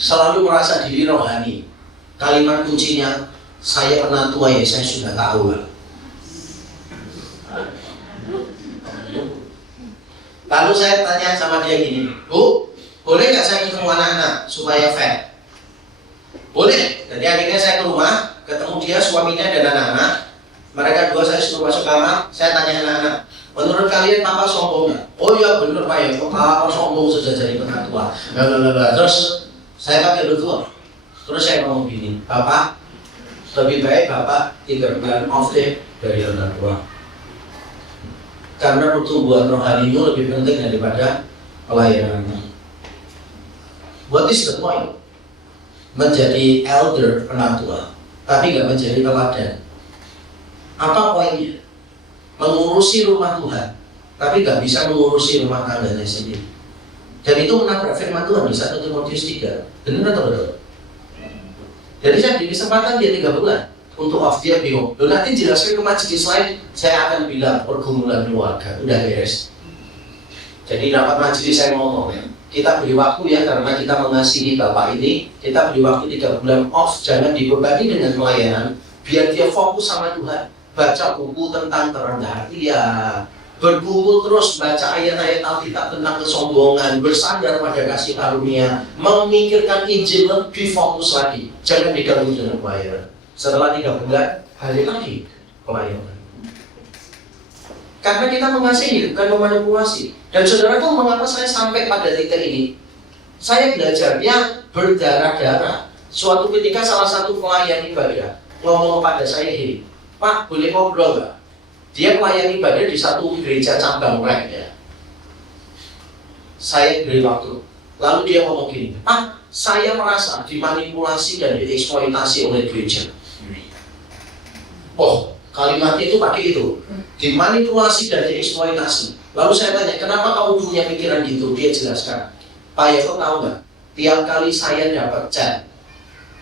selalu merasa diri rohani. Kalimat kuncinya, saya penatua ya saya sudah tahu lah. Lalu saya tanya sama dia gini, Bu, boleh nggak saya ketemu anak-anak supaya fair? Boleh. Jadi akhirnya saya ke rumah, ketemu dia, suaminya dan anak-anak. Mereka dua saya suruh masuk kamar, saya tanya anak-anak, menurut kalian papa sombong nggak? Oh iya benar Pak ya, papa sombong sudah jadi penatua. Terus saya pakai berdua. Terus saya ngomong gini, Bapak, lebih baik Bapak 3 bulan off deh dari penatua. Karena pertumbuhan rohanimu lebih penting daripada pelayananmu. What is the point? Menjadi elder penatua, tapi nggak menjadi teladan. Apa poinnya? Mengurusi rumah Tuhan, tapi nggak bisa mengurusi rumah tangganya sendiri. Dan itu menabrak firman Tuhan di 1 Timotius 3. Benar atau betul? Jadi saya di kesempatan dia 3 bulan. Untuk off dia bingung. Lalu nanti jelaskan ke majelis lain, saya akan bilang pergumulan keluarga udah beres. Jadi dapat majelis saya ngomong ya, kita beri waktu ya karena kita mengasihi Bapak ini, kita beri waktu 3 bulan off, jangan dibebani dengan pelayanan, biar dia fokus sama Tuhan. Baca buku tentang kerendahan hati ya, bergumul terus baca ayat-ayat Alkitab tentang kesombongan, bersandar pada kasih karunia, memikirkan Injil lebih fokus lagi, jangan diganggu dengan pelayanan. Setelah 3 bulan, balik lagi pelayanan. Karena kita mengasihi, bukan memanipulasi. Dan saudara tahu mengapa saya sampai pada titik ini? Saya belajarnya berdarah-darah. Suatu ketika salah satu pelayan ibadah ngomong pada saya ini, Pak, boleh ngobrol nggak? Dia pelayan ibadah di satu gereja cabang lain ya. Saya beri waktu. Lalu dia ngomong gini, Pak, saya merasa dimanipulasi dan dieksploitasi oleh gereja. Oh, kalimatnya itu pakai itu, dimanipulasi dan dieksploitasi. Lalu saya tanya, kenapa kamu punya pikiran gitu? Dia jelaskan, Pak Yoko tahu nggak? Tiap kali saya dapat chat,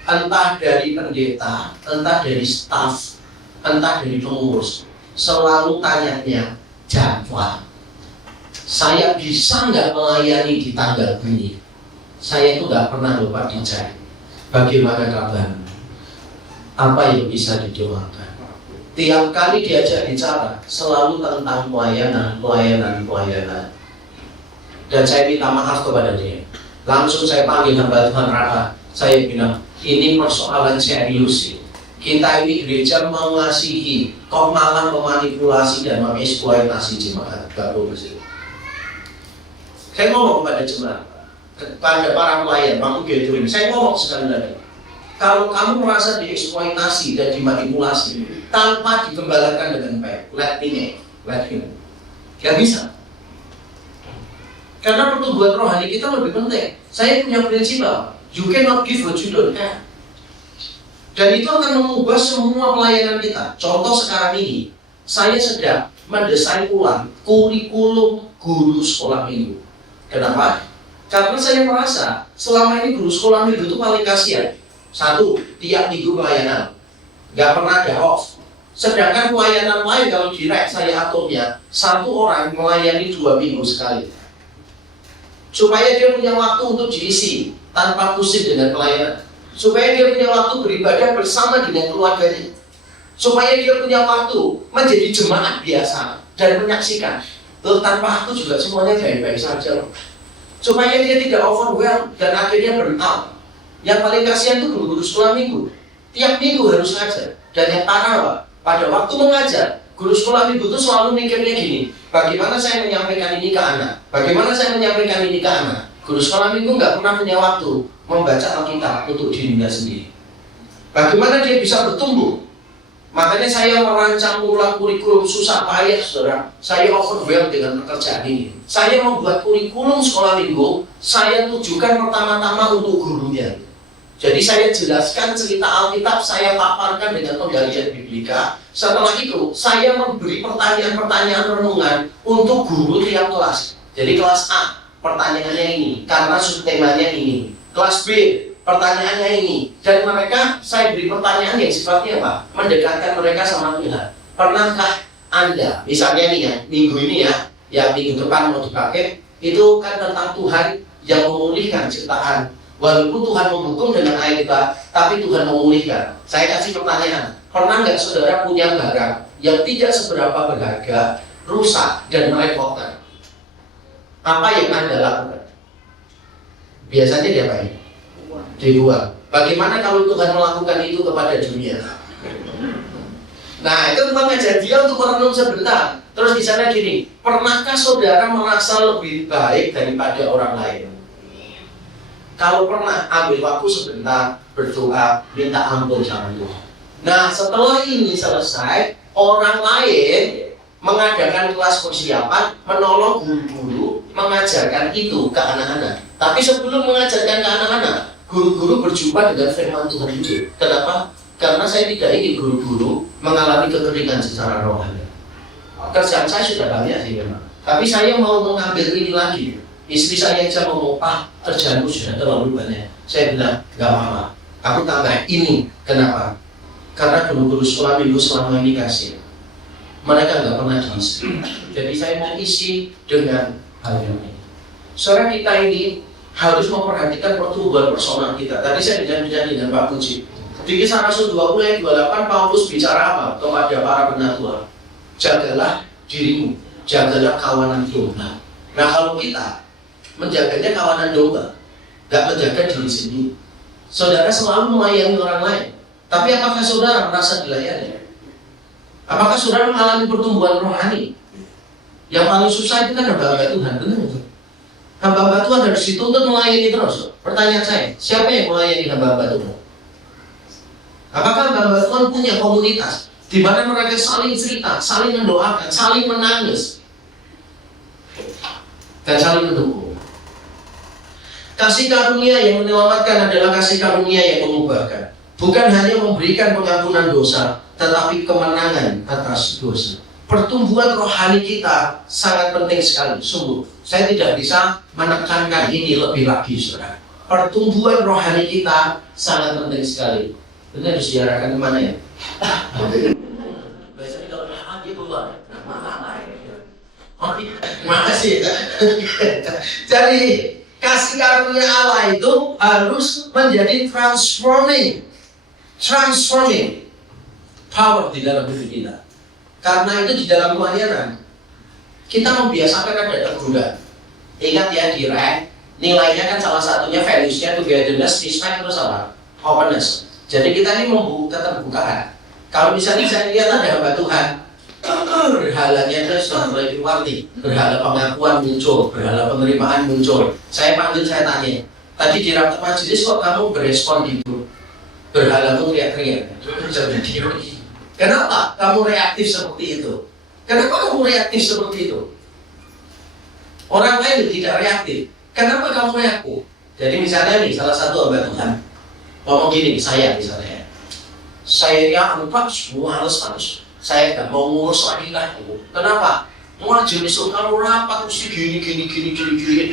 entah dari pendeta, entah dari staf, entah dari pengurus, selalu tanyanya jadwal. Saya bisa nggak melayani di tanggal ini? Saya itu nggak pernah lupa dicek. Bagaimana kabar? Apa yang bisa didoakan? Tiap kali diajak bicara selalu tentang pelayanan. Dan saya minta maaf kepada dia. Langsung saya panggil hamba Tuhan Rafa. Saya bilang, ini persoalan serius. Kita ini gereja mengasihi, kok malah memanipulasi dan mengeksploitasi jemaat. Baru begitu. Saya ngomong kepada jemaat, kepada para pelayan, Pak Mugedo ini, saya ngomong sekali lagi. Kalau kamu merasa dieksploitasi dan dimanipulasi tanpa digembalakan dengan baik, let him. Gak bisa. Karena pertumbuhan rohani kita lebih penting. Saya punya prinsip, you cannot give what you don't have. Dan itu akan mengubah semua pelayanan kita. Contoh sekarang ini, saya sedang mendesain ulang kurikulum guru sekolah minggu. Kenapa? Karena saya merasa selama ini guru sekolah minggu itu paling kasihan. 1, tiap minggu pelayanan, nggak pernah ada off. Sedangkan pelayanan lain kalau direct saya aturnya, 1 orang melayani 2 minggu sekali. Supaya dia punya waktu untuk diisi tanpa pusing dengan pelayanan. Supaya dia punya waktu beribadah bersama dengan keluarganya. Supaya dia punya waktu menjadi jemaat biasa dan menyaksikan. Loh, tanpa aku juga semuanya baik-baik saja loh. Supaya dia tidak overwhelmed dan akhirnya burn out. Yang paling kasihan itu guru-guru sekolah minggu. Tiap minggu harus ngajar. Dan yang parah, pada waktu mengajar, guru sekolah minggu itu selalu mikirnya gini, bagaimana saya menyampaikan ini ke anak? Bagaimana saya menyampaikan ini ke anak? Guru sekolah minggu nggak pernah punya waktu membaca Alkitab untuk dirinya sendiri. Bagaimana dia bisa bertumbuh? Makanya saya merancang ulang kurikulum susah payah, saudara. Saya overwhelmed dengan pekerjaan ini. Saya membuat kurikulum sekolah minggu, saya tujukan pertama-tama untuk gurunya. Jadi saya jelaskan cerita Alkitab, saya paparkan dengan penggalian biblika. Setelah itu, saya memberi pertanyaan-pertanyaan renungan untuk guru tiap kelas. Jadi kelas A, pertanyaannya ini, karena subtemanya ini. Kelas B, pertanyaannya ini. Dan mereka, saya beri pertanyaan yang sifatnya apa? Mendekatkan mereka sama Tuhan. Pernahkah Anda, misalnya nih ya, minggu ini ya, yang minggu depan mau dipakai, itu kan tentang Tuhan yang memulihkan ciptaan. Walaupun Tuhan menghukum dengan air kita, tapi Tuhan memulihkan. Saya kasih pertanyaan, pernah nggak saudara punya barang yang tidak seberapa berharga, rusak dan merepotkan? Apa yang Anda lakukan? Biasanya diapain? Dibuang. Bagaimana kalau Tuhan melakukan itu kepada dunia? Nah, itu mengajar dia untuk merenung sebentar. Terus di sana gini, pernahkah saudara merasa lebih baik daripada orang lain? Kalau pernah, ambil waktu sebentar, berdoa, minta ampun sama Tuhan. Nah, setelah ini selesai, orang lain mengadakan kelas persiapan, menolong guru-guru, mengajarkan itu ke anak-anak. Tapi sebelum mengajarkan ke anak-anak, guru-guru berjumpa dengan firman Tuhan itu. Kenapa? Karena saya tidak ingin guru-guru mengalami kekeringan secara rohani. Kerjaan saya sudah banyak sih memang. Tapi saya mau mengambil ini lagi. Istri saya aja ngomong, Pak, kerjaanmu sudah terlalu banyak. Saya bilang, gak apa-apa, aku tambah ini. Kenapa? Karena guru-guru sekolah minggu selama ini kasih. Mereka gak pernah diisi. Jadi saya mau isi dengan hal ini. Saudara kita ini harus memperhatikan pertumbuhan personal kita. Tadi saya bicara dengan Pak Puji. Di Kisah Rasul 20 ayat 28, Paulus bicara apa kepada para penatua? Jagalah dirimu, jagalah kawanan domba. Nah, kalau kita menjaganya kawanan domba, gak menjaga diri sendiri. Saudara selalu melayani orang lain, tapi apakah saudara merasa dilayani? Apakah saudara mengalami pertumbuhan rohani? Yang paling susah itu kan hamba-hamba Tuhan, benar nggak? Hamba-hamba Tuhan harus dituntut melayani terus. Pertanyaan saya, siapa yang melayani hamba-hamba Tuhan? Apakah hamba-hamba Tuhan punya komunitas di mana mereka saling cerita, saling mendoakan, saling menangis, dan saling mendukung? Kasih karunia yang menyelamatkan adalah kasih karunia yang mengubahkan. Bukan hanya memberikan pengampunan dosa, tetapi kemenangan atas dosa. Pertumbuhan rohani kita sangat penting sekali. Sungguh, saya tidak bisa menekankan ini lebih lagi, saudara. Pertumbuhan rohani kita sangat penting sekali. Ini harus diarahkan kemana ya? Biasanya kalau dia keluar. Makasih ya. Jadi kasih karunia Allah itu harus menjadi transforming power di dalam hidup kita. Karena itu di dalam pelayanan kita membiasakan ada teguran. Ingat ya, di rank nilainya kan salah satunya values-nya togetherness, respect, terus apa? Openness. Jadi kita ini membuka keterbukaan. Kalau misalnya saya lihat ada hamba Tuhan, berhalanya terus sudah mulai keluar nih, berhala pengakuan muncul, berhala penerimaan muncul. Saya panggil, saya tanya, tadi di rapat majelis kok kamu berespon gitu? Berhalamu teriak-teriak. Kenapa kamu reaktif seperti itu? Kenapa kamu reaktif seperti itu? Orang lain tidak reaktif. Kenapa kamu reaktif? Jadi misalnya nih, salah satu hamba Tuhan ngomong gini, saya misalnya, saya ya Pak, semua halus. Saya nggak mau ngurus lagi lah. Kenapa? Mau jenis kalau rapat mesti gini.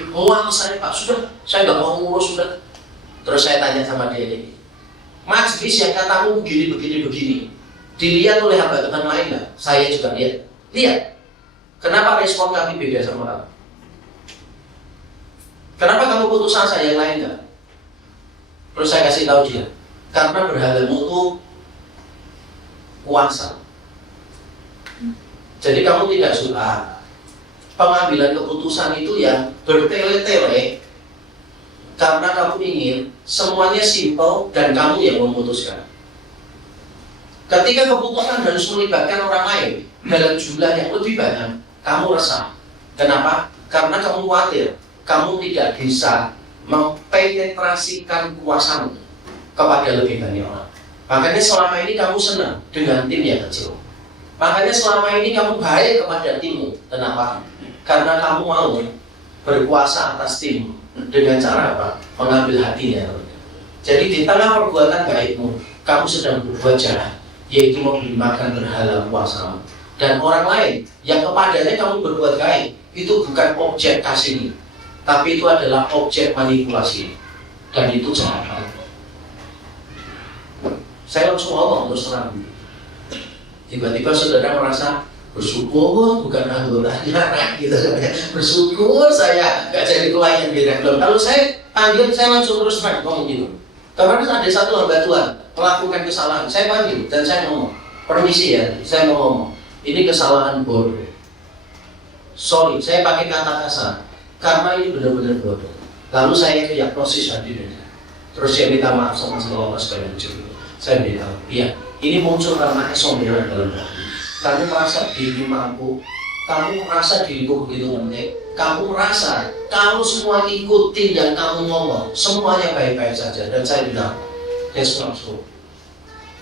Mau saya Pak, sudah, saya nggak mau ngurus sudah. Terus saya tanya sama dia ini, majelis yang katamu begini, dilihat oleh hamba Tuhan lain nggak? Saya juga lihat. Kenapa respon kami beda sama kamu? Kenapa kamu putus asa yang lain nggak? Terus saya kasih tahu dia, karena berhalamu itu kuasa. Jadi kamu tidak suka pengambilan keputusan itu yang bertele-tele, karena kamu ingin semuanya simpel dan kamu yang memutuskan. Ketika keputusan harus melibatkan orang lain dalam jumlah yang lebih banyak, kamu resah. Kenapa? Karena kamu khawatir kamu tidak bisa mempenetrasikan kuasamu kepada lebih banyak orang. Makanya selama ini kamu senang dengan tim yang kecil. Makanya selama ini kamu baik kepada timmu. Kenapa? Karena kamu mau berkuasa atas tim dengan cara apa? Mengambil hatinya. Jadi di tengah perbuatan baikmu, kamu sedang berbuat jahat, yaitu memberi makan berhala kuasamu. Dan orang lain yang kepadanya kamu berbuat baik, itu bukan objek kasih, tapi itu adalah objek manipulasi. Dan itu jahat. Saya langsung ngomong terus terang. Tiba-tiba saudara merasa bersyukur bukan anggotanya gitu. Bersyukur saya gak jadi klien direktur. Kalau saya panggil, saya langsung terus terang ngomong gitu. Karena ada satu hamba Tuhan melakukan kesalahan, saya panggil dan saya ngomong, permisi ya, saya mau ngomong, ini kesalahan bodoh. Sorry, saya pakai kata kasar karena ini benar-benar bodoh. Lalu saya diagnosis hadirnya. Terus saya minta maaf sama Allah sekalian juga. Saya bilang, iya, ini muncul karena kesombongan dalam hati. Kamu merasa diri mampu, kamu merasa dirimu begitu penting, kamu merasa kalau semua ikutin yang kamu ngomong, semuanya baik-baik saja. Dan saya bilang, that's not true.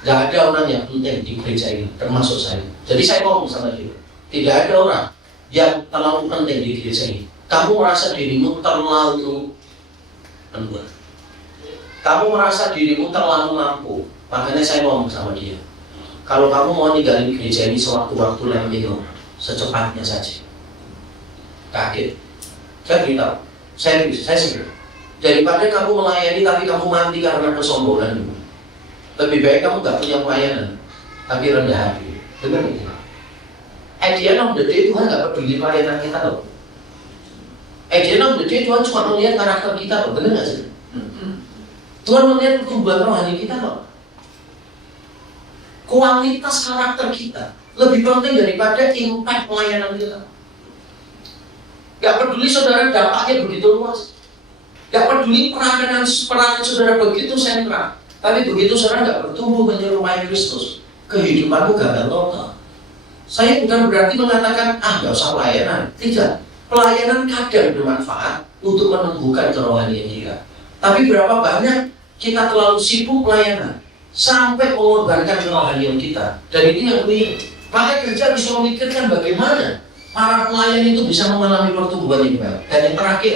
Gak ada orang yang penting di gereja ini, termasuk saya. Jadi saya ngomong sama dia, tidak ada orang yang terlalu penting di gereja ini. Kamu merasa dirimu terlalu penting. Kamu merasa dirimu terlalu mampu. Makanya saya ngomong sama dia, kalau kamu mau ninggalin gereja ini sewaktu-waktu lain secepatnya saja. Kaget. Saya beritahu, saya segera. Daripada kamu melayani tapi kamu mati karena kesombongan, lebih baik kamu gak punya pelayanan tapi rendah hati. Benar itu. At the end of the day, Tuhan gak peduli pelayanan kita loh. At the end of the day, Tuhan cuma melihat karakter kita loh. Benar gak sih? Tuhan melihat pertumbuhan rohani kita loh. Kualitas karakter kita lebih penting daripada impact pelayanan kita. Gak peduli saudara dampaknya begitu luas, gak peduli peranan saudara begitu sentral, tapi begitu saudara gak bertumbuh menyerupai Kristus, kehidupanmu gagal total. Saya bukan berarti mengatakan gak usah pelayanan, tidak. Pelayanan kadang bermanfaat untuk menumbuhkan kerohanian kita. Tapi berapa banyak kita terlalu sibuk pelayanan sampai mengorbankan kerohanian kita. Dan ini yang keliru. Maka gereja bisa memikirkan bagaimana para pelayan itu bisa mengalami pertumbuhan yang baik. Dan yang terakhir,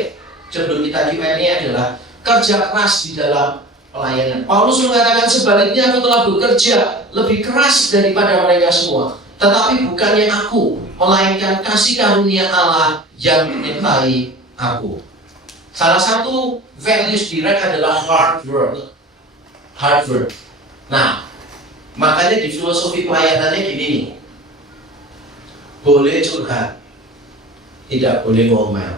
judul kita di ini adalah kerja keras di dalam pelayanan. Paulus mengatakan sebaliknya, aku telah bekerja lebih keras daripada mereka semua. Tetapi bukannya aku, melainkan kasih karunia Allah yang menyertai aku. Salah satu values direct adalah hard work. Hard work. Nah, makanya di filosofi pelayanannya gini nih. Boleh curhat, tidak boleh ngomel.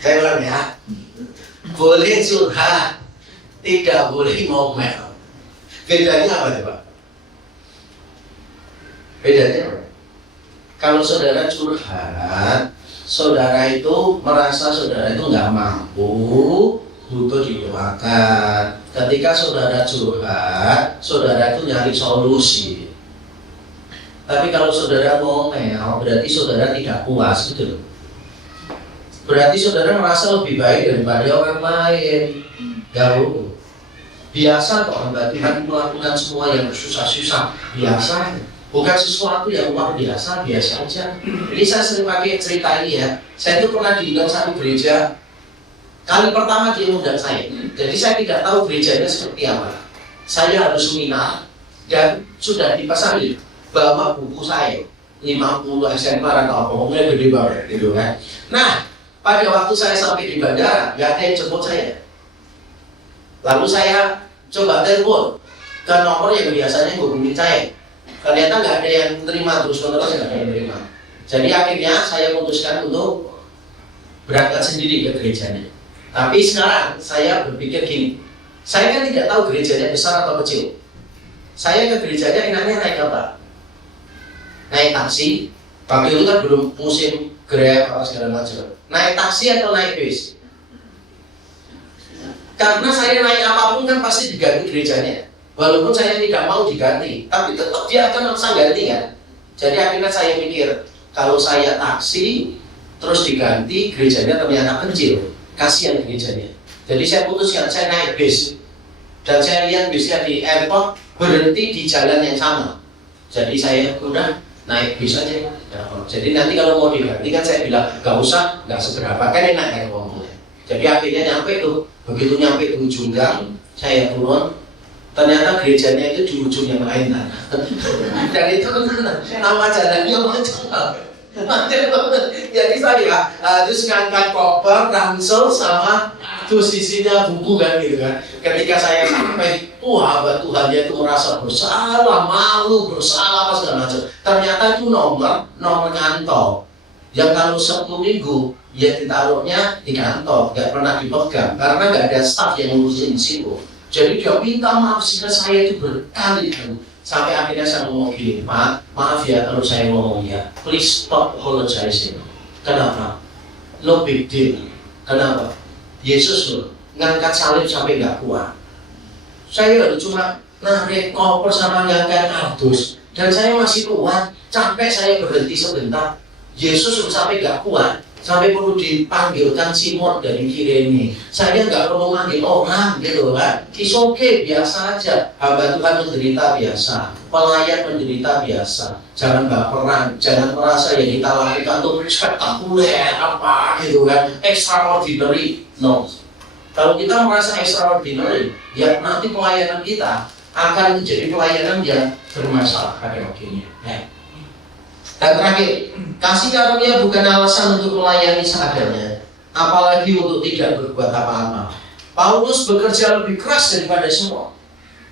Saya ulang ya. Boleh curhat, tidak boleh ngomel. Bedanya apa ya Pak? Bedanya apa? Kalau saudara curhat, saudara itu merasa saudara itu nggak mampu, butuh didoakan. Ketika saudara curhat, saudara itu nyari solusi. Tapi kalau saudara ngomel, berarti saudara tidak puas, gitu loh. Berarti saudara merasa lebih baik daripada orang lain. Gaul. Biasa kok hamba Tuhan melakukan semua yang susah-susah. Biasa. Bukan sesuatu yang luar biasa, biasa aja. Ini saya sering pakai cerita ini ya. Saya itu pernah diundang satu gereja. Kali pertama dia undang saya. Jadi saya tidak tahu gerejanya seperti apa. Saya harus seminar dan sudah dipesan bawa buku saya 50 eksemplar atau pokoknya gede banget gitu kan. Nah, pada waktu saya sampai di bandara, nggak ada yang jemput saya. Lalu saya coba telepon ke nomor yang biasanya hubungin saya. Ternyata nggak ada yang terima, terus nggak ada yang terima. Jadi akhirnya saya memutuskan untuk berangkat sendiri ke gerejanya. Tapi sekarang saya berpikir gini, saya kan tidak tahu gerejanya besar atau kecil. Saya ke gerejanya enaknya naik apa? Naik taksi. Waktu itu kan belum musim Grab atau segala macam. Naik taksi atau naik bis? Karena saya naik apapun kan pasti diganti gerejanya. Walaupun saya tidak mau diganti, tapi tetap dia akan maksa ganti kan. Jadi akhirnya saya mikir, kalau saya taksi terus diganti, gerejanya ternyata kecil, kasihan gerejanya. Jadi saya putuskan saya naik bis. Dan saya lihat bisnya di airport berhenti di jalan yang sama. Jadi saya udah naik bis aja. Ya, jadi nanti kalau mau diganti kan saya bilang gak usah, gak seberapa, kan enak kan ngomongnya. Jadi akhirnya nyampe tuh, begitu nyampe di ujung gang, saya turun. Ternyata gerejanya itu di ujung yang lain kan. Dan itu nama jalannya macam. Jadi saya terus ngangkat koper, ransel sama terus isinya buku kan gitu kan. Ketika saya sampai, hamba Tuhannya itu merasa bersalah, malu, bersalah apa segala macam. Ternyata itu nomor kantong. Yang kalau 10 minggu ya ditaruhnya di kantong, nggak pernah dipegang karena nggak ada staf yang ngurusin di situ. Jadi dia minta maaf ke saya itu berkali-kali. Sampai akhirnya saya ngomong gini, maaf ya kalau saya ngomong ya, please stop apologizing. Kenapa? No big deal. Kenapa? Yesus loh, ngangkat salib sampai nggak kuat. Saya cuma narik koper sama ngangkat kardus. Dan saya masih kuat, capek saya berhenti sebentar. Yesus sampai nggak kuat, sampai perlu dipanggilkan Simon dari Kirene. Saya nggak perlu manggil orang gitu kan. It's okay, biasa aja. Hamba Tuhan menderita biasa, pelayan menderita biasa. Jangan baperan, jangan merasa yang kita lakukan itu spektakuler apa gitu kan, extraordinary. No. Kalau kita merasa extraordinary, ya nanti pelayanan kita akan menjadi pelayanan yang bermasalah pada waktunya. Dan terakhir, kasih karunia bukan alasan untuk melayani seadanya, apalagi untuk tidak berbuat apa-apa. Paulus bekerja lebih keras daripada semua,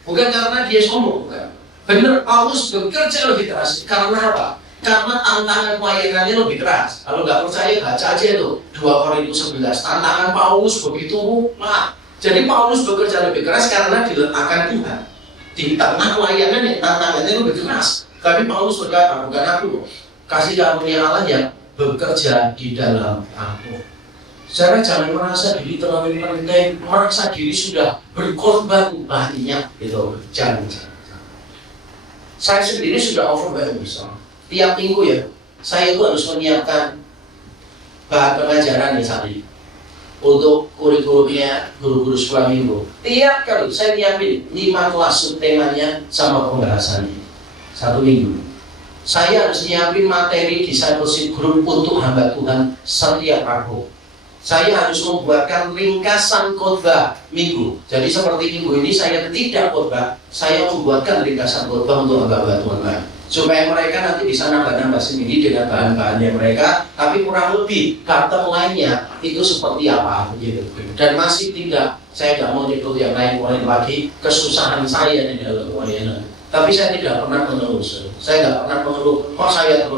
bukan karena dia sombong, bukan. Benar, Paulus bekerja lebih keras karena apa? Karena tantangan pelayanannya lebih keras. Kalau nggak percaya, baca aja itu 2 Korintus 11. Tantangan Paulus begitu mah. Jadi Paulus bekerja lebih keras karena diletakkan Tuhan. Di tengah pelayanan yang tantangannya lebih keras. Tapi Paulus berkata, bukan aku, kasih karunia Allah yang bekerja di dalam aku. Saudara jangan merasa diri terlalu rendah, merasa diri sudah berkorban banyak, gitu. Jangan. Saya sendiri sudah overwhelmed besar. Tiap minggu ya, saya itu harus menyiapkan bahan pengajaran tadi untuk kurikulumnya guru-guru sekolah minggu. Tiap kali saya nyiapin 5 kelas subtemanya sama pembahasannya 1 minggu. Saya harus nyiapin materi discipleship group untuk hamba Tuhan setiap Rabu. Saya harus membuatkan ringkasan khotbah minggu. Jadi seperti minggu ini saya tidak khotbah, saya membuatkan ringkasan khotbah untuk hamba Tuhan lain. Supaya mereka nanti bisa nambah-nambah sendiri dengan bahan-bahannya mereka, tapi kurang lebih karakter lainnya itu seperti apa gitu. Dan masih tidak, saya tidak mau nyebut yang lain lagi kesusahan saya di dalam pelayanan. Tapi saya tidak pernah mengeluh, saya tidak pernah mengeluh, kok saya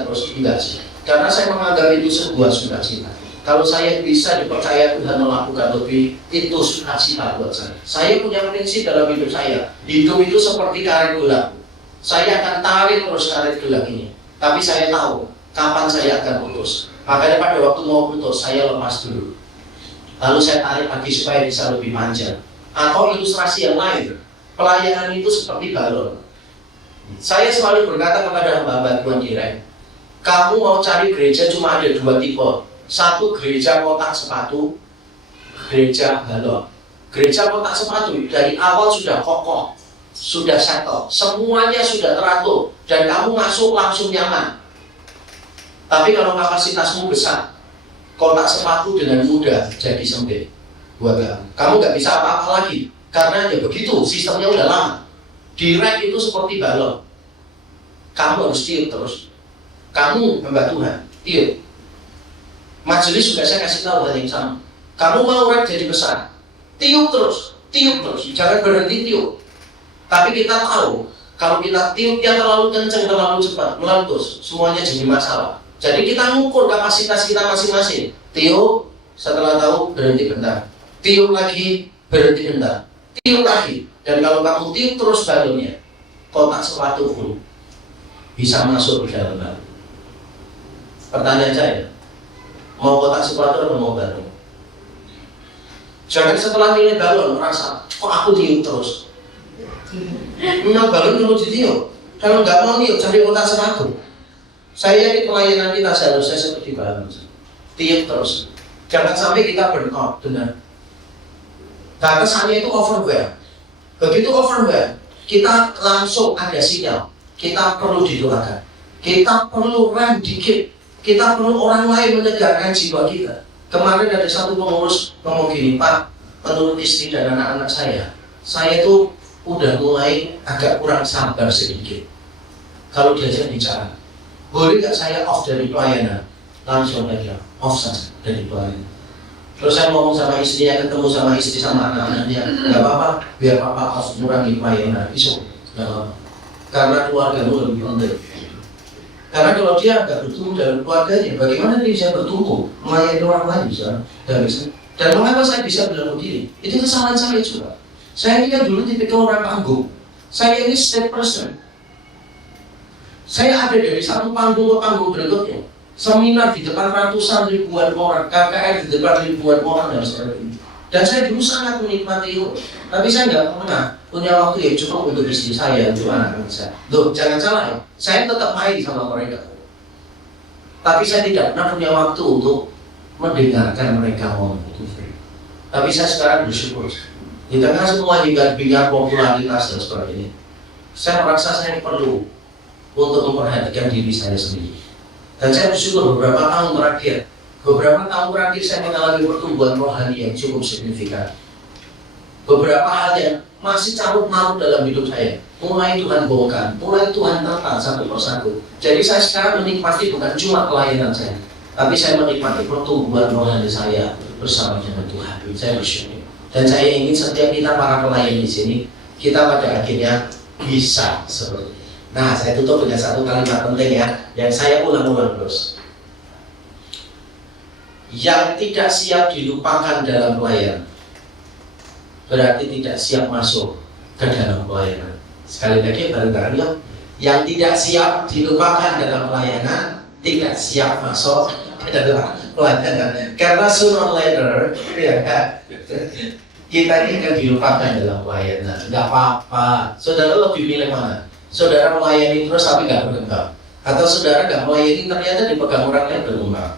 terus, enggak sih. Karena saya menganggap itu sebuah sukacita. Kalau saya bisa dipercaya Tuhan melakukan lebih, itu sukacita buat saya. Saya punya prinsip dalam hidup saya, hidup itu seperti karet gelang. Saya akan tarik terus karet gelang ini, tapi saya tahu kapan saya akan putus. Makanya pada waktu mau putus, saya lepas dulu. Lalu saya tarik lagi supaya bisa lebih panjang. Atau ilustrasi yang lain, pelayanan itu seperti balon. Saya selalu berkata kepada hamba-hamba Tuhan Kirai, kamu mau cari gereja cuma ada 2 tipe. Satu, gereja kotak sepatu, gereja balon. Gereja kotak sepatu dari awal sudah kokoh, sudah settle, semuanya sudah teratur, dan kamu masuk langsung nyaman. Tapi kalau kapasitasmu besar, kotak sepatu dengan mudah jadi sempit buat kamu nggak bisa apa-apa lagi. Karena ya begitu, sistemnya udah lama. Direct itu seperti balon. Kamu harus tiup terus. Kamu hamba Tuhan, tiup. Majelis juga saya kasih tahu hal yang sama. Kamu mau rek jadi besar, tiup terus, jangan berhenti tiup. Tapi kita tahu, kalau kita tiupnya terlalu kencang, terlalu cepat, meletus, semuanya jadi masalah. Jadi kita mengukur kapasitas kita masing-masing. Tiup, setelah tahu berhenti bentar. Tiup lagi, berhenti bentar. Tiup lagi, dan kalau kamu tiup terus balonnya, kotak sepatu full bisa masuk ke dalam balon. Pertanyaan saya, mau kotak sepatu atau mau balon? Jangan setelah milih balon merasa, kok aku tiup terus. Memang balon perlu ditiup. Kalau nggak mau tiup, cari kotak sepatu. Saya yakin pelayanan kita seharusnya seperti balon, tiup terus. Jangan sampai kita burn out, benar. Nah, kesannya itu overwhelm. Begitu overwhelm, kita langsung ada sinyal. Kita perlu didoakan. Kita perlu rem dikit. Kita perlu orang lain menyegarkan jiwa kita. Kemarin ada satu pengurus ngomong gini, Pak, menurut istri dan anak-anak saya itu udah mulai agak kurang sabar sedikit. Kalau diajak bicara, boleh nggak saya off dari pelayanan? Langsung aja off saja dari pelayanan. Terus saya ngomong sama istrinya, ketemu sama istri sama anak-anaknya, nggak apa-apa, biar papa off kurangi pelayanan, iso, nggak apa-apa. Karena keluargamu lebih penting. Karena kalau dia nggak bertumbuh dalam keluarganya, bagaimana dia bisa bertumbuh melayani orang lain bisa? Nggak bisa. Dan mengapa saya bisa bilang begini? Itu kesalahan saya juga. Saya ini kan dulu tipikal orang panggung. Saya ini state person. Saya ada dari satu panggung ke panggung berikutnya. Seminar di depan ratusan ribuan orang, KKR di depan ribuan orang dan sebagainya. Dan saya dulu sangat menikmati itu. Tapi saya nggak pernah punya waktu yang cukup untuk istri saya, untuk anak-anak saya. Loh, jangan salah ya, saya tetap main sama mereka. Tapi saya tidak pernah punya waktu untuk mendengarkan mereka ngomong. Tapi saya sekarang bersyukur. Di tengah semua hingar-bingar popularitas dan sebagainya, saya merasa saya perlu untuk memperhatikan diri saya sendiri. Dan saya bersyukur beberapa tahun terakhir saya mengalami pertumbuhan rohani yang cukup signifikan. Beberapa hal yang masih carut-marut dalam hidup saya, mulai Tuhan bongkar, mulai Tuhan tata satu persatu. Jadi saya sekarang menikmati bukan cuma pelayanan saya, tapi saya menikmati pertumbuhan rohani saya bersama dengan Tuhan. Saya bersyukur. Dan saya ingin setiap kita para pelayan di sini, kita pada akhirnya bisa seperti ini. Nah, saya tutup dengan satu kalimat penting ya, yang saya ulang-ulang terus. Yang tidak siap dilupakan dalam pelayanan berarti tidak siap masuk ke dalam pelayanan. Sekali lagi bareng-bareng ya. Yang tidak siap dilupakan dalam pelayanan tidak siap masuk ke dalam pelayanan. Karena sooner or later ya kan, kita ini akan dilupakan dalam pelayanan. Tidak apa-apa. Saudara lebih milih mana? Saudara melayani terus tapi nggak berkembang, atau saudara nggak melayani ternyata dipegang orang lain berkembang?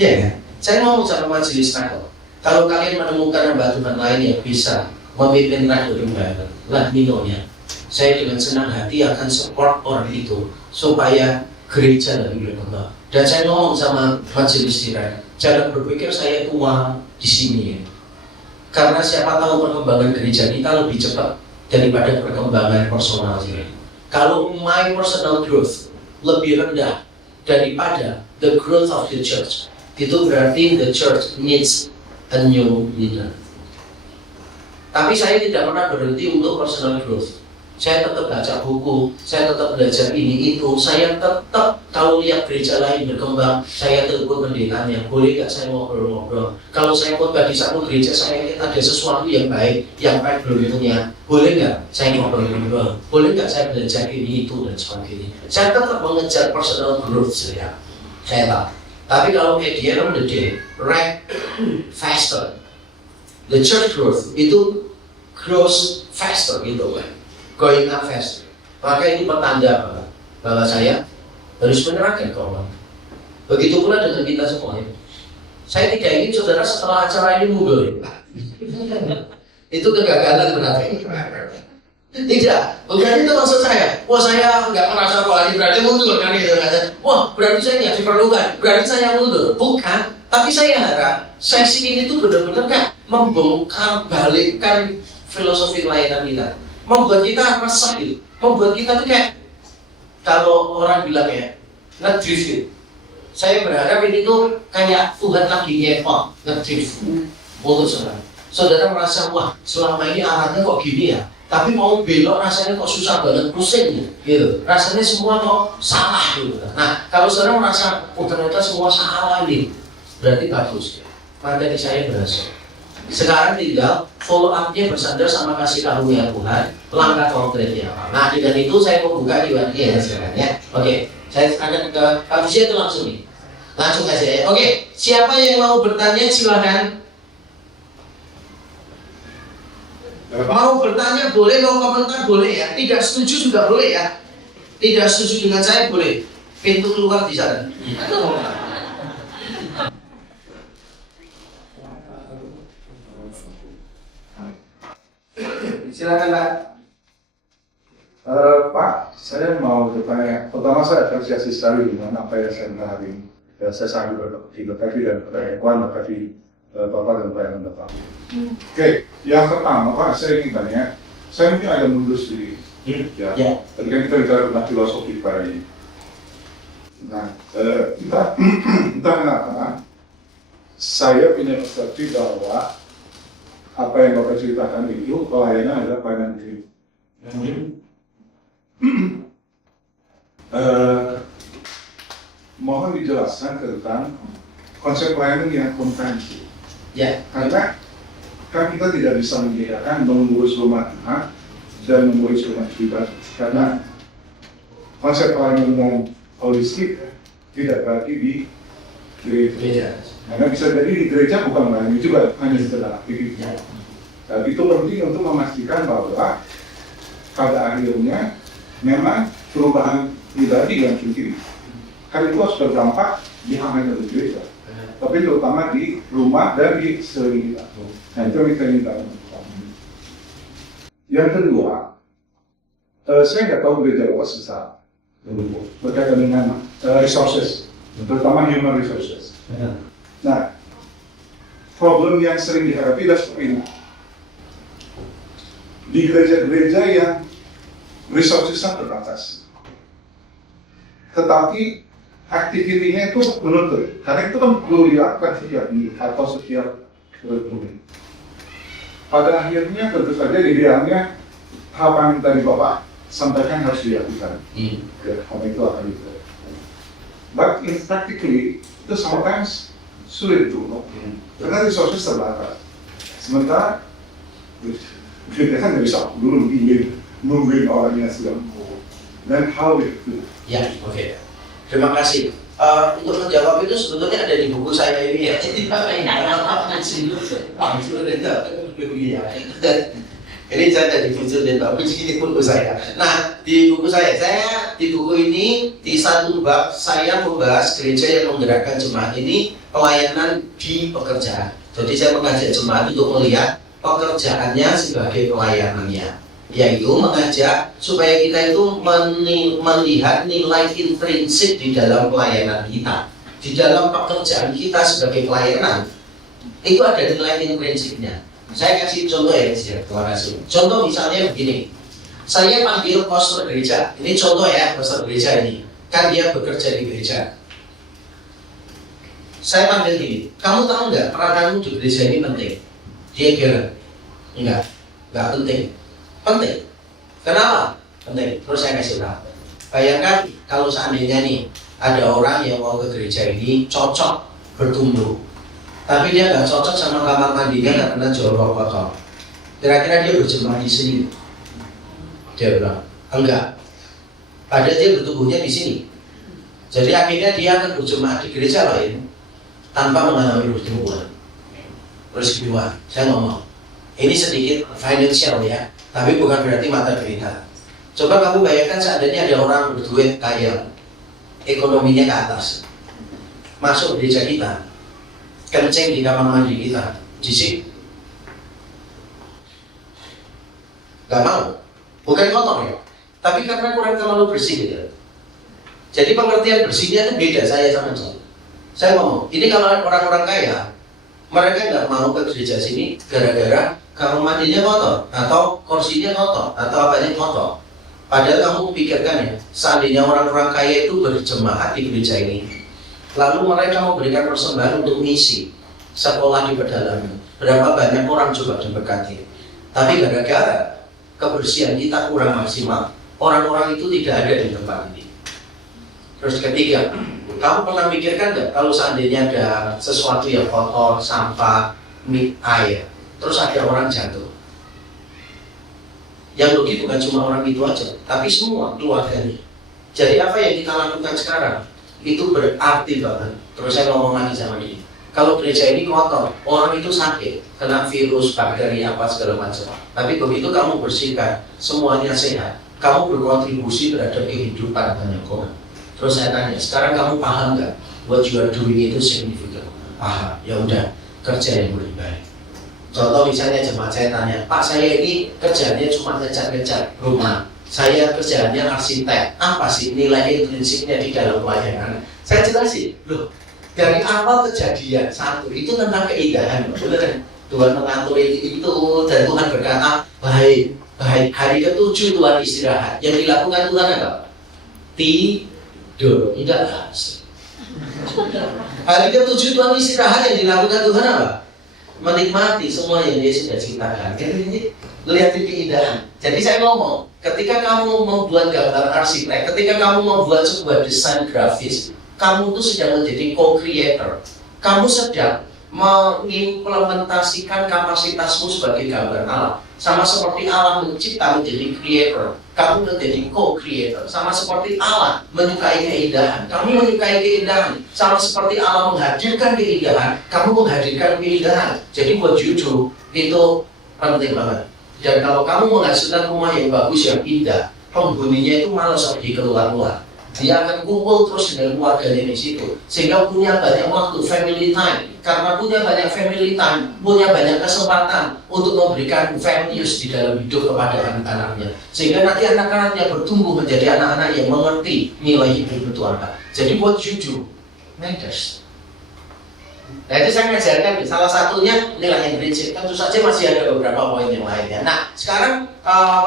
Ya kan? Saya ngomong sama majelis takut. Kalau kalian menemukan hamba Tuhan lain yang bisa memimpin radio revival, let me know ya. Saya dengan senang hati akan support orang itu supaya gereja lebih berkembang. Dan saya ngomong sama majelis tirai, jangan berpikir saya tua di sini ya. Karena siapa tahu perkembangan gereja kita lebih cepat daripada perkembangan personal saya. Kalau my personal growth lebih rendah daripada the growth of the church, itu berarti the church needs a new leader. Tapi saya tidak pernah berhenti untuk personal growth. Saya tetap baca buku, saya tetap belajar ini itu, saya tetap kalau lihat gereja lain berkembang, saya telepon pendetanya, boleh nggak saya ngobrol-ngobrol? Kalau saya khotbah di satu gereja, saya lihat ada sesuatu yang baik, yang baik belum punya, boleh nggak saya ngobrol-ngobrol? Boleh nggak saya belajar ini itu dan sebagainya? Saya tetap mengejar personal growth saya tahu. Tapi kalau at the end of the day, rank faster. The church growth itu grows faster gitu kan, going up faster. Maka ini pertanda bahwa saya harus menyerahkan ke orang. Begitu pula dengan kita semuanya. Saya tidak ingin saudara setelah acara ini mundur. Itu kegagalan berarti. Tidak, bukan itu maksud saya. Wah, saya nggak merasa bahwa ini berarti mundur kan gitu kan. Wah, berarti saya nggak diperlukan, berarti saya mundur. Bukan, tapi saya harap sesi ini tuh benar-benar kan membongkar balikkan filosofi pelayanan kita, membuat kita resah gitu, membuat kita tuh kayak kalau orang bilang ya ngedrift gitu. Saya berharap ini tuh kayak Tuhan lagi ngepot ngedrift untuk saudara. Saudara merasa wah selama ini arahnya kok gini ya, tapi mau belok rasanya kok susah banget, pusing gitu. Rasanya semua kok salah gitu. Nah, kalau saudara merasa oh ternyata semua salah ini, berarti bagus. Materi saya berhasil. Sekarang tinggal follow up-nya bersandar sama kasih karunia Tuhan, langkah konkretnya apa. Nah, dengan itu saya mau buka Q&A ya sekarang ya. Oke, saya akan ke Pak Fisia itu langsung nih. Langsung aja ya. Oke, siapa yang mau bertanya silakan. Mau bertanya boleh, mau komentar boleh ya. Tidak setuju juga boleh ya. Tidak setuju dengan saya boleh. Pintu keluar di sana. Silakan Pak. Pak, saya mau bertanya. Pertama saya apresiasi sekali dengan apa yang saya dengar hari ini. Ya, saya sangat berterima kasih dan terima kasih Bapak dan Pak yang datang. Oke, yang pertama Pak, saya ingin tanya, saya mungkin agak mundur sedikit. Ya. Tadi kan kita bicara tentang filosofi Pak ini. Nah, entah kenapa saya punya persepsi bahwa apa yang Bapak ceritakan itu pelayanan adalah pelayanan diri. Mohon dijelaskan tentang konsep pelayanan yang komprehensif. Ya. Karena kan kita tidak bisa membedakan mengurus rumah Tuhan dan mengurus rumah pribadi. Karena konsep pelayanan yang holistik tidak berarti di gereja. Karena bisa jadi di gereja bukan melayani juga, hanya sekedar aktivitas. Dan itu penting untuk memastikan bahwa pada akhirnya memang perubahan pribadi yang tinggi. Kan itu harus berdampak di hanya di gereja, tapi terutama di rumah dan di sekeliling kita. Nah itu yang kita minta. Yang kedua, saya nggak tahu gereja luas besar berkaitan dengan resources, terutama human resources. Nah, problem yang sering dihadapi adalah seperti ini. Di gereja-gereja yang resourcesnya terbatas, tetapi aktivitinya itu menuntut, karena itu kan perlu dilakukan setiap minggu atau setiap bulan. Pada akhirnya tentu saja idealnya apa yang tadi Bapak sampaikan harus dilakukan. Karena itu akan dilakukan. But in practically itu sometimes sulit tuh, karena resources terbatas. Sementara kita kan nggak bisa dulu nungguin orangnya sudah dan how itu. Ya, oke. Terima kasih. Untuk menjawab itu sebetulnya ada di buku saya ini ya. Ini saya ada di buku dan bagus ini buku saya. Nah, di buku saya di buku ini di satu bab saya membahas gereja yang menggerakkan jemaat ini pelayanan di pekerjaan. Jadi saya mengajak jemaat untuk melihat pekerjaannya sebagai pelayanannya, yaitu mengajak supaya kita itu melihat nilai intrinsik di dalam pelayanan kita, di dalam pekerjaan kita sebagai pelayanan itu ada nilai intrinsiknya. Saya kasih contoh ya, terima kasih. Contoh misalnya begini, saya panggil pastor gereja, ini contoh ya, pastor gereja ini kan dia bekerja di gereja. Saya panggil gini, kamu tahu nggak perananmu di gereja ini penting? Dia kira enggak penting. Penting. Kenapa? Penting. Terus saya kasih tahu. Bayangkan kalau seandainya nih ada orang yang mau ke gereja ini cocok bertumbuh, tapi dia nggak cocok sama kamar mandinya karena jorok kotor. Kira-kira dia berjemaah di sini? Dia bilang enggak. Padahal dia bertumbuhnya di sini. Jadi akhirnya dia akan berjemaah di gereja lain tanpa mengalami pertumbuhan. Terus kedua, saya ngomong, ini sedikit financial ya, tapi bukan berarti mata berita. Coba kamu bayangkan seandainya ada orang berduit kaya, ekonominya ke atas, masuk gereja kita, kencing di kamar mandi kita, jijik, gak mau, bukan kotor ya, tapi karena kurang terlalu bersih gitu. Jadi pengertian bersihnya itu beda saya sama dia. Saya ngomong, ini kalau orang-orang kaya, mereka nggak mau ke gereja sini gara-gara kamar mandinya kotor, atau kursinya kotor, atau apanya kotor. Padahal kamu pikirkan ya, seandainya orang-orang kaya itu berjemaat di gereja ini, lalu mereka mau berikan persembahan untuk misi sekolah di pedalaman, berapa banyak orang coba diberkati. Tapi gara-gara kebersihan kita kurang maksimal, orang-orang itu tidak ada di tempat ini. Terus ketiga, kamu pernah pikirkan nggak kalau seandainya ada sesuatu yang kotor, sampah, air, terus ada orang jatuh? Yang rugi bukan cuma orang itu aja, tapi semua keluarganya. Jadi apa yang kita lakukan sekarang itu berarti banget. Terus saya ngomong lagi sama dia, kalau gereja ini kotor, orang itu sakit, kena virus, bakteri, apa segala macam. Tapi begitu kamu bersihkan, semuanya sehat, kamu berkontribusi terhadap kehidupan banyak orang. Terus saya tanya, sekarang kamu paham nggak what you are doing itu signifikan? Paham, ya udah, kerja yang lebih baik. Contoh misalnya jemaat saya tanya, Pak saya ini kerjanya cuma ngecat-ngecat rumah, saya kerjanya arsitek, apa sih nilai intrinsiknya di dalam pelayanan? Saya jelasin, loh Dari awal kejadian satu itu tentang keindahan, benar kan? Tuhan mengatur itu dan Tuhan berkata baik, baik. Hari ke-7 Tuhan istirahat. Yang dilakukan Tuhan apa? Tidur. Enggak. Hari ke-7 Tuhan istirahat, yang dilakukan Tuhan apa? Menikmati semua yang Dia sudah ciptakan. Jadi lihat keindahan. Jadi saya ngomong, ketika kamu membuat gambar arsitek, ketika kamu membuat sebuah desain grafis, kamu tuh sedang menjadi co-creator. Kamu sedang mengimplementasikan kapasitasmu sebagai gambar Allah. Sama seperti Allah mencipta menjadi creator, kamu menjadi co-creator. Sama seperti Allah menyukai keindahan, kamu menyukai keindahan. Sama seperti Allah menghadirkan keindahan, kamu menghadirkan keindahan. Jadi buat jujur itu penting banget. Dan kalau kamu menghasilkan rumah yang bagus, yang indah, penghuninya itu malas pergi keluar-luar. Dia akan kumpul terus dengan keluarganya di situ, sehingga punya banyak waktu family time. Karena punya banyak family time, punya banyak kesempatan untuk memberikan values di dalam hidup kepada anak-anaknya, sehingga nanti anak-anaknya bertumbuh menjadi anak-anak yang mengerti nilai hidup itu apa. Jadi buat jujur matters. Nah itu saya ngajarkan, salah satunya nilai yang prinsip. Tentu saja masih ada beberapa poin yang lainnya. Nah sekarang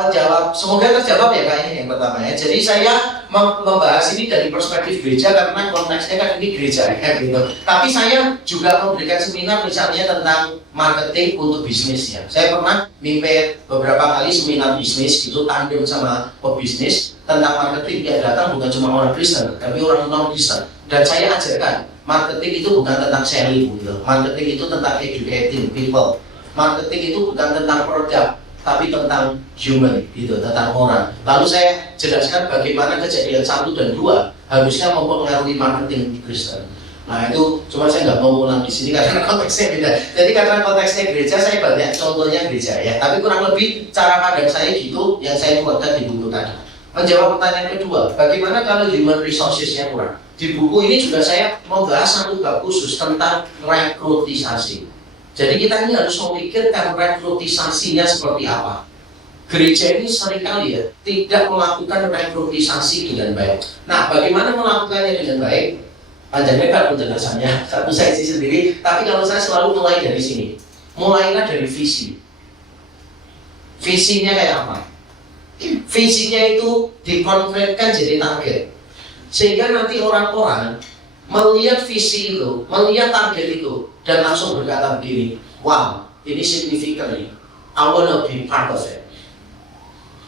menjawab, semoga terjawab ya Kak, ini yang pertama ya. Jadi saya membahas ini dari perspektif gereja karena konteksnya kan ini gereja ya gitu. Tapi saya juga memberikan seminar misalnya tentang marketing untuk bisnis ya. Saya pernah mimpin beberapa kali seminar bisnis gitu, tandem sama pebisnis tentang marketing. Yang datang bukan cuma orang Kristen, tapi orang non-Kristen. Dan saya ajarkan, marketing itu bukan tentang selling gitu. Marketing itu tentang educating people. Marketing itu bukan tentang produk, tapi tentang human gitu, tentang orang. Lalu saya jelaskan bagaimana kejadian 1 dan 2 harusnya mempengaruhi marketing Kristen. Nah itu cuma saya nggak mau ulang di sini karena konteksnya beda. Jadi karena konteksnya gereja, saya banyak contohnya gereja ya. Tapi kurang lebih cara pandang saya gitu yang saya buatkan di buku tadi. Menjawab pertanyaan kedua, bagaimana kalau human resources-nya kurang? Di buku ini juga saya membahas satu bab khusus tentang rekrutisasi. Jadi kita ini harus memikirkan rekrutisasinya seperti apa. Gereja ini seringkali ya tidak melakukan rekrutisasi dengan baik. Nah, bagaimana melakukannya dengan baik? Panjang lebar penjelasannya, satu sesi sendiri. Tapi kalau saya selalu mulai dari sini, mulailah dari visi. Visinya kayak apa? Visinya itu dikonkretkan jadi target. Sehingga nanti orang-orang melihat visi itu, melihat target itu, dan langsung berkata begini, wow, ini signifikan nih, I wanna be part of it.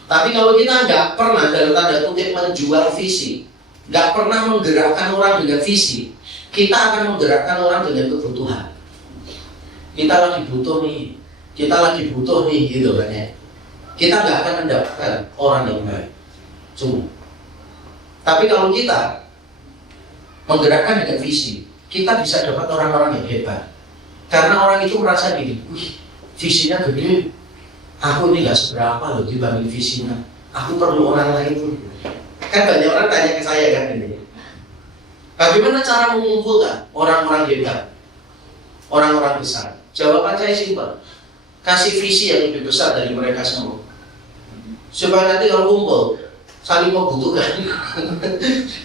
Tapi kalau kita nggak pernah dalam tanda kutip menjual visi, nggak pernah menggerakkan orang dengan visi, kita akan menggerakkan orang dengan kebutuhan. Kita lagi butuh nih, gitu kan ya. Kita nggak akan mendapatkan orang yang baik. Cuma. Tapi kalau kita menggerakkan dengan visi, kita bisa dapat orang-orang yang hebat. Karena orang itu merasa gini, wih, visinya gede. Aku ini nggak seberapa loh dibanding visinya. Aku perlu orang lain. Kan banyak orang tanya ke saya kan ini. Bagaimana cara mengumpulkan orang-orang hebat, orang-orang besar? Jawaban saya simpel. Kasih visi yang lebih besar dari mereka semua. Supaya nanti kalau kumpul, saling membutuhkan.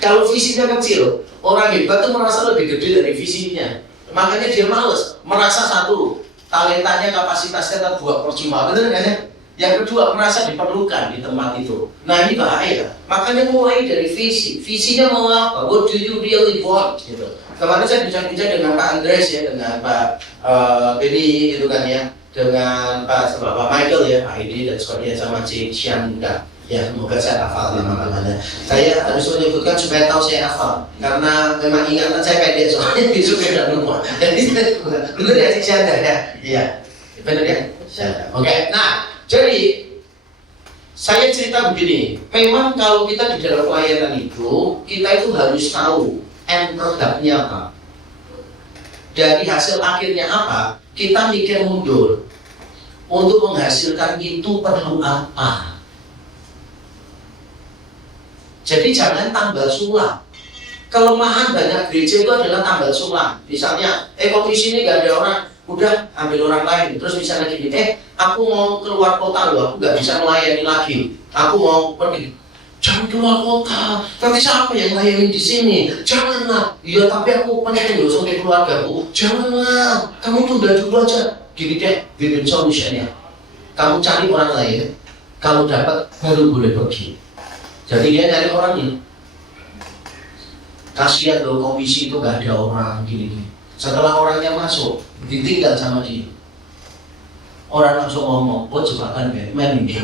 Kalau visinya kecil, orang hebat tuh merasa lebih gede dari visinya. Makanya dia males, merasa satu, talentanya, kapasitasnya terbuat percuma, bener nggak ya? Yang kedua, merasa diperlukan di tempat itu. Nah ini bahaya. Makanya mulai dari visi. Visinya mau apa? What do you really want? Gitu. Kemarin saya bincang-bincang dengan Pak Andres ya, dengan Pak Benny gitu kan ya, dengan Pak Michael ya, Pak Edi dan sebagainya, sama Cik Syanda. Ya, semoga saya hafal nama-namanya. Saya harus menyebutkan supaya tahu saya hafal, karena memang ingatan saya pendek soalnya besok beda rumah. Jadi benar ya Cik Syanda ya? Iya, benar ya? Syanda. Oke, nah jadi saya cerita begini. Memang kalau kita di dalam pelayanan itu, kita itu harus tahu end produknya apa. Dari hasil akhirnya apa, kita mikir mundur. Untuk menghasilkan itu perlu apa? Jadi jangan tambal sulam. Kelemahan banyak gereja itu adalah tambal sulam. Misalnya, komisi ini gak ada orang, udah ambil orang lain. Terus misalnya gini, aku mau keluar kota loh, aku gak bisa melayani lagi. Aku mau pergi. Jangan keluar kota, nanti siapa yang layani di sini? Janganlah. Iya, tapi aku pengen untuk keluargaku. Janganlah, kamu tunda dulu aja. Gini deh, bikin solutionnya. Kamu cari orang lain, kalau dapat baru boleh pergi. Jadi dia cari orang ini. Kasihan loh, komisi itu gak ada orang gini. Setelah orangnya masuk, ditinggal sama dia. Orang langsung ngomong, oh jebakan Batman ini.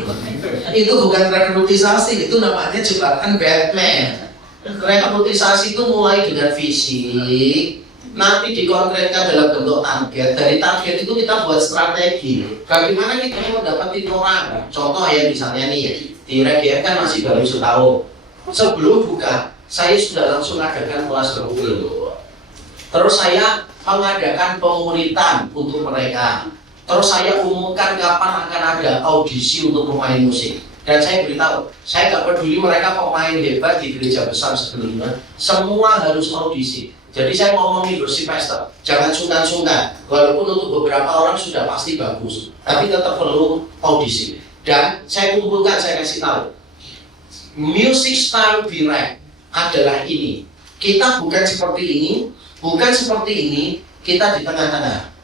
Itu bukan rekrutisasi, itu namanya jebakan Batman. Rekrutisasi itu mulai dengan fisik, nanti dikonkretkan dalam bentuk target. Dari target itu kita buat strategi. Bagaimana kita mendapatkan orang? Contoh ya misalnya nih, di RGF kan masih baru setahun. Sebelum buka, saya sudah langsung adakan kelas dulu. Terus saya mengadakan pemuritan untuk mereka. Terus saya umumkan kapan akan ada audisi untuk pemain musik. Dan saya beritahu, saya gak peduli mereka pemain hebat di gereja besar sebelumnya, semua harus audisi. Jadi saya ngomong leadership master, jangan sungkan-sungkan. Walaupun untuk beberapa orang sudah pasti bagus, tapi tetap perlu audisi. Dan saya kumpulkan, saya kasih tahu, music style direct adalah ini. Kita bukan seperti ini, bukan seperti ini, kita di tengah-tengah.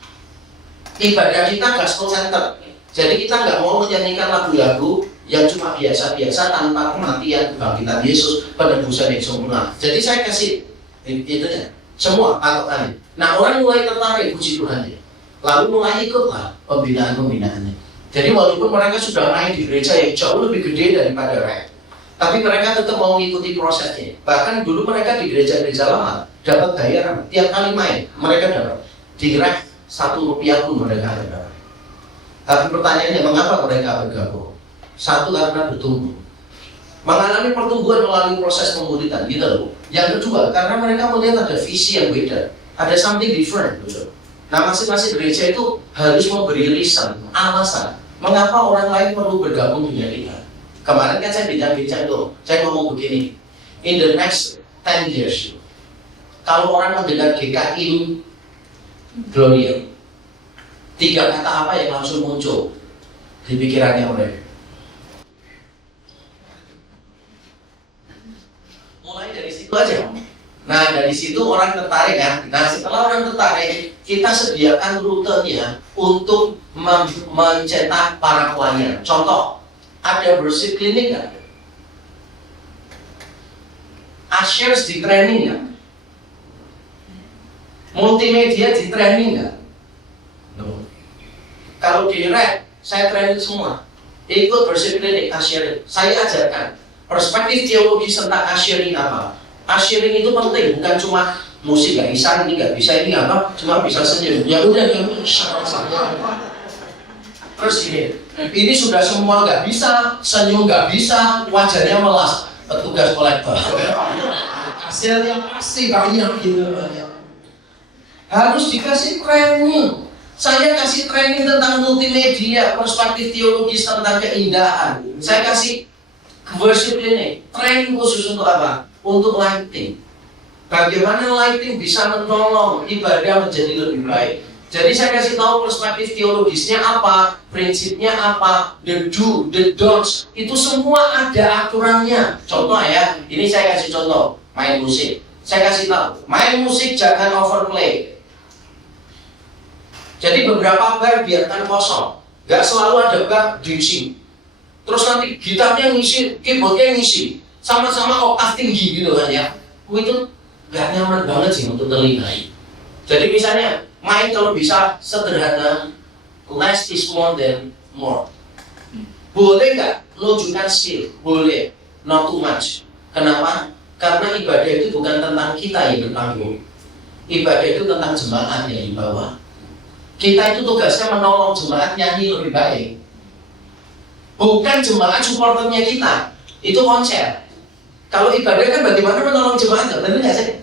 Ibadah kita gospel center, jadi kita nggak mau menyanyikan lagu-lagu yang cuma biasa-biasa tanpa kematian kebangkitan Yesus, penebusan yang sempurna. Jadi saya kasih itu ya, semua patokannya. Nah orang mulai tertarik, puji Tuhan ya. Lalu mulai ikutlah pembinaan-pembinaannya. Jadi walaupun mereka sudah main di gereja yang jauh lebih gede daripada REK, tapi mereka tetap mau mengikuti prosesnya. Bahkan dulu mereka di gereja-gereja lama dapat bayaran tiap kali main, mereka dapat di REK Rp1 pun mereka ada. Tapi pertanyaannya, mengapa mereka bergabung? Satu, karena bertumbuh, mengalami pertumbuhan melalui proses pemuritan gitu loh. Yang kedua, karena mereka melihat ada visi yang beda, ada something different gitu. Nah masing-masing gereja itu harus memberi reason, alasan mengapa orang lain perlu bergabung dengan kita. Kemarin kan saya bincang-bincang itu, saya ngomong begini, in the next 10 years, kalau orang mendengar GKI Gloria, 3 kata apa yang langsung muncul di pikirannya mereka? Mulai dari situ aja. Nah dari situ orang tertarik kan. Nah setelah orang tertarik, kita sediakan rutenya untuk mencetak para pelayan. Contoh, ada worship clinic nggak? Ushers di training nggak? Multimedia di training nggak? No. Kalau di REK, saya training semua. Ikut worship clinic, ushering. Saya ajarkan perspektif teologi tentang ushering apa. Ushering itu penting, bukan cuma musik nggak bisa, ini nggak bisa, ini apa, cuma bisa senyum. Ya udah, kamu terus ini sudah semua nggak bisa, senyum nggak bisa, wajahnya melas, petugas kolektor. Hasilnya pasti banyak gitu. Harus dikasih training. Saya kasih training tentang multimedia, perspektif teologis tentang keindahan. Saya kasih worship ini, training khusus untuk apa? Untuk lighting. Bagaimana lighting bisa menolong ibadah menjadi lebih baik. Jadi saya kasih tahu perspektif teologisnya apa, prinsipnya apa, the do, the don'ts, itu semua ada aturannya. Contoh ya, ini saya kasih contoh, main musik. Saya kasih tahu, main musik jangan overplay. Jadi beberapa bar biarkan kosong, gak selalu ada bar diisi. Terus nanti gitarnya ngisi, keyboardnya ngisi, sama-sama oktav tinggi gitu kan ya. Itu gak nyaman banget sih untuk telinga. Jadi misalnya main kalau bisa sederhana, less is more than more. Boleh nggak nunjukkan skill? Boleh, not too much. Kenapa? Karena ibadah itu bukan tentang kita yang bertanggung. Ibadah itu tentang jemaat yang di bawah. Kita itu tugasnya menolong jemaat nyanyi lebih baik. Bukan jemaat supporternya kita. Itu konser. Kalau ibadah kan bagaimana menolong jemaat, benar nggak sih?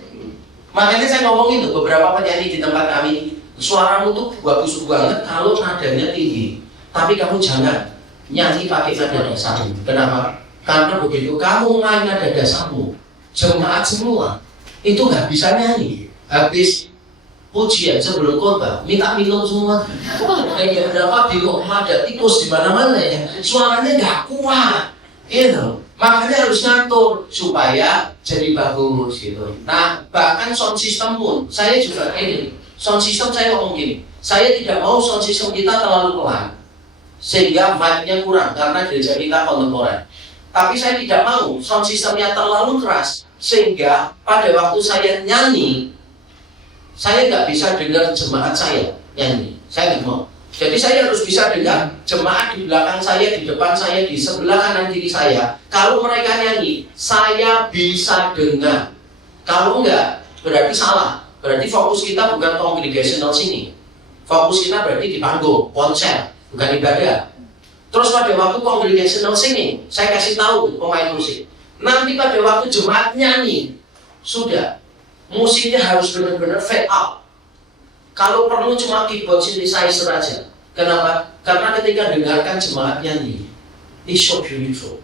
Makanya saya ngomong itu, beberapa penyanyi di tempat kami, suaramu tuh bagus banget kalau nadanya tinggi. Tapi kamu jangan nyanyi pakai nada dasarmu. Kenapa? Karena begitu kamu main nada dasarmu, jemaat semua itu nggak bisa nyanyi. Habis pujian sebelum khotbah, minta minum semua. Kayak berapa bingung, ada tikus di mana-mana ya. Suaranya nggak kuat. Gitu. Makanya harus ngatur supaya jadi bagus gitu. Nah, bahkan sound system pun saya juga ini. Sound system saya ngomong gini, saya tidak mau sound system kita terlalu pelan sehingga vibe-nya kurang karena gereja kita kontemporer. Tapi saya tidak mau sound systemnya terlalu keras sehingga pada waktu saya nyanyi saya nggak bisa dengar jemaat saya nyanyi. Saya nggak mau. Jadi saya harus bisa dengar jemaat di belakang saya, di depan saya, di sebelah kanan kiri saya. Kalau mereka nyanyi, saya bisa dengar. Kalau enggak, berarti salah. Berarti fokus kita bukan congregational sini. Fokus kita berarti di panggung, konser, bukan ibadah. Terus pada waktu congregational singing, saya kasih tahu pemain musik. Nanti pada waktu jemaat nyanyi, sudah. Musiknya harus benar-benar fade out. Kalau perlu cuma keyboard synthesizer aja. Kenapa? Karena ketika dengarkan jemaat nyanyi, it's so beautiful.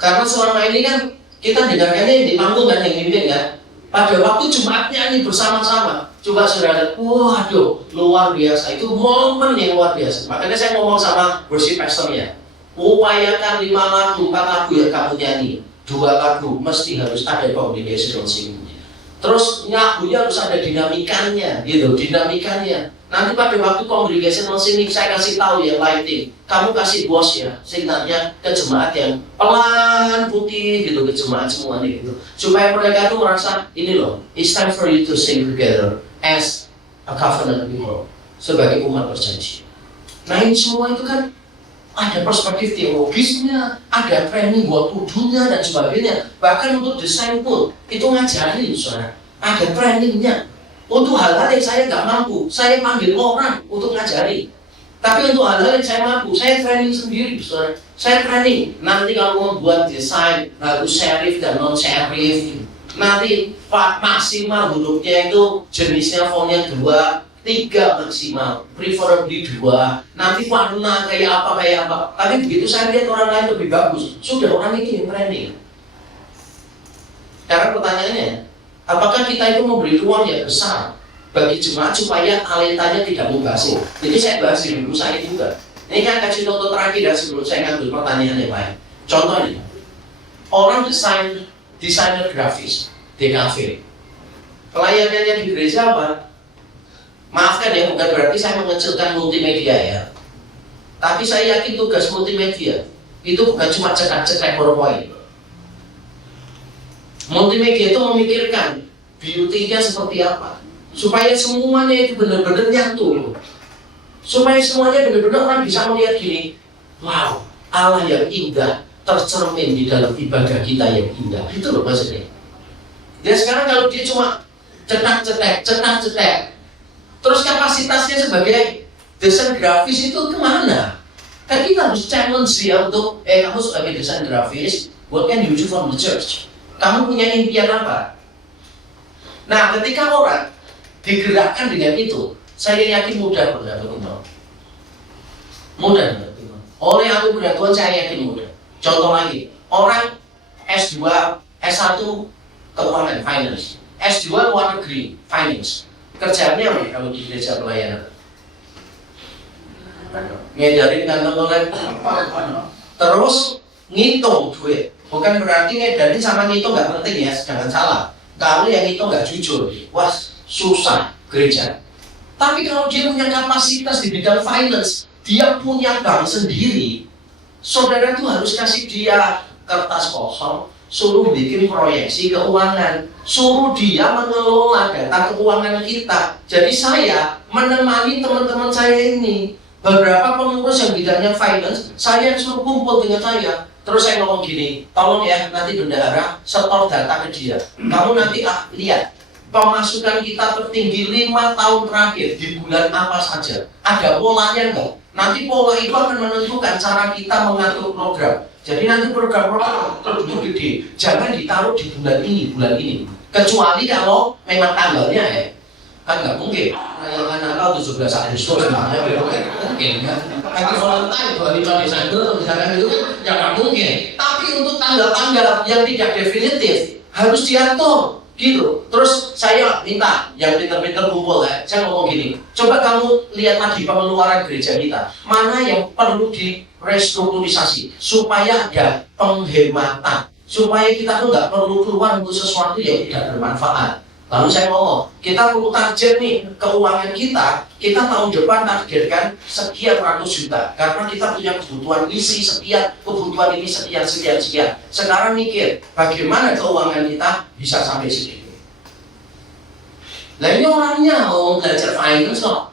Karena selama ini kan kita dengarkannya di panggung kan yang mimpin kan. Pada waktu jemaat nyanyi bersama-sama, coba saudara, waduh, luar biasa. Itu momen yang luar biasa. Makanya saya ngomong sama worship pastornya, upayakan 5 lagu, 4 lagu yang kamu nyanyi, 2 lagu mesti harus ada congregational singing. Terus lagunya harus ada dinamikanya, gitu, dinamikanya. Nanti pada waktu congregational singing saya kasih tahu ya lighting, kamu kasih bos ya, signalnya ke jemaat yang pelan putih gitu, ke jemaat semua nih gitu, supaya mereka tuh merasa ini loh, it's time for you to sing together as a covenant people, sebagai umat berjanji. Nah ini semua itu kan ada perspektif teologisnya, ada training buat tuduhnya dan sebagainya. Bahkan untuk desain pun itu ngajarin, saudara. Ada trainingnya. Untuk hal-hal yang saya nggak mampu, saya panggil orang untuk ngajari. Tapi untuk hal-hal yang saya mampu, saya training sendiri, saudara. Saya training. Nanti kalau membuat desain harus serif dan non serif. Nanti maksimal hurufnya itu jenisnya fontnya 2, 3 maksimal, preferably 2. Nanti warna kayak apa. Tapi begitu saya lihat orang lain lebih bagus, sudah orang itu yang training. Karena pertanyaannya, apakah kita itu memberi ruang yang besar bagi jemaat supaya talentanya tidak mubazir? Jadi saya bahas di buku saya juga. Ini kan kasih contoh terakhir dan sebelum saya ngambil pertanyaan yang lain. Contohnya, orang desainer grafis DKV, pelayanannya di gereja apa? Maafkan ya, bukan berarti saya mengecilkan multimedia ya. Tapi saya yakin tugas multimedia itu bukan cuma cetak-cetak PowerPoint. Multimedia itu memikirkan beauty-nya seperti apa, supaya semuanya itu benar-benar nyatu. Supaya semuanya benar-benar orang bisa melihat gini, wow, Allah yang indah tercermin di dalam ibadah kita yang indah. Itu loh maksudnya. Dan sekarang kalau dia cuma cetak-cetak, terus kapasitasnya sebagai desain grafis itu kemana? Kan kita harus challenge dia untuk, kamu sebagai desain grafis, what can you do from the church? Kamu punya impian apa? Nah, ketika orang digerakkan dengan itu, saya yakin mudah mendapat uang. Mudah mendapat uang. Oleh anugerah Tuhan saya yakin mudah. Contoh lagi, orang S2, S1 keuangan, finance, S2 luar negeri, finance. Kerjaannya apa kalau di gereja pelayanan? Ngedarin kantong oleh terus ngitung duit. Bukan berarti ngedarin sama ngitung nggak penting ya, jangan salah. Kalau yang ngitung nggak jujur, wah susah gereja. Tapi kalau dia punya kapasitas di bidang finance, dia punya bank sendiri, saudara itu harus kasih dia kertas kosong, suruh bikin proyeksi keuangan, suruh dia mengelola data keuangan kita. Jadi saya menemani teman-teman saya ini, beberapa pengurus yang bidangnya finance, saya suruh kumpul dengan saya. Terus saya ngomong gini, tolong ya nanti bendahara setor data ke dia. Kamu nanti lihat pemasukan kita tertinggi 5 tahun terakhir di bulan apa saja. Ada polanya enggak? Nanti pola itu akan menentukan cara kita mengatur program. Jadi nanti program-program tertentu gede, jangan ditaruh di bulan ini. Kecuali kalau memang tanggalnya ya, kan nggak mungkin. Rayakan Natal 17 Agustus, mungkin kan? Lagi Valentine 25 Desember, misalkan itu ya nggak mungkin. Tapi untuk tanggal-tanggal yang tidak definitif harus diatur. gitu. Terus saya minta yang pinter-pinter kumpul ya, saya ngomong gini, coba kamu lihat lagi pengeluaran gereja kita, mana yang perlu direstrukturisasi supaya ada penghematan, supaya kita tuh nggak perlu keluar untuk sesuatu yang tidak bermanfaat. Lalu saya ngomong, kita perlu target nih keuangan kita tahun depan targetkan sekian ratus juta, karena kita punya kebutuhan isi sekian, kebutuhan ini sekian. Sekarang mikir, bagaimana keuangan kita bisa sampai segitu. Nah ini orangnya mau belajar finance kok.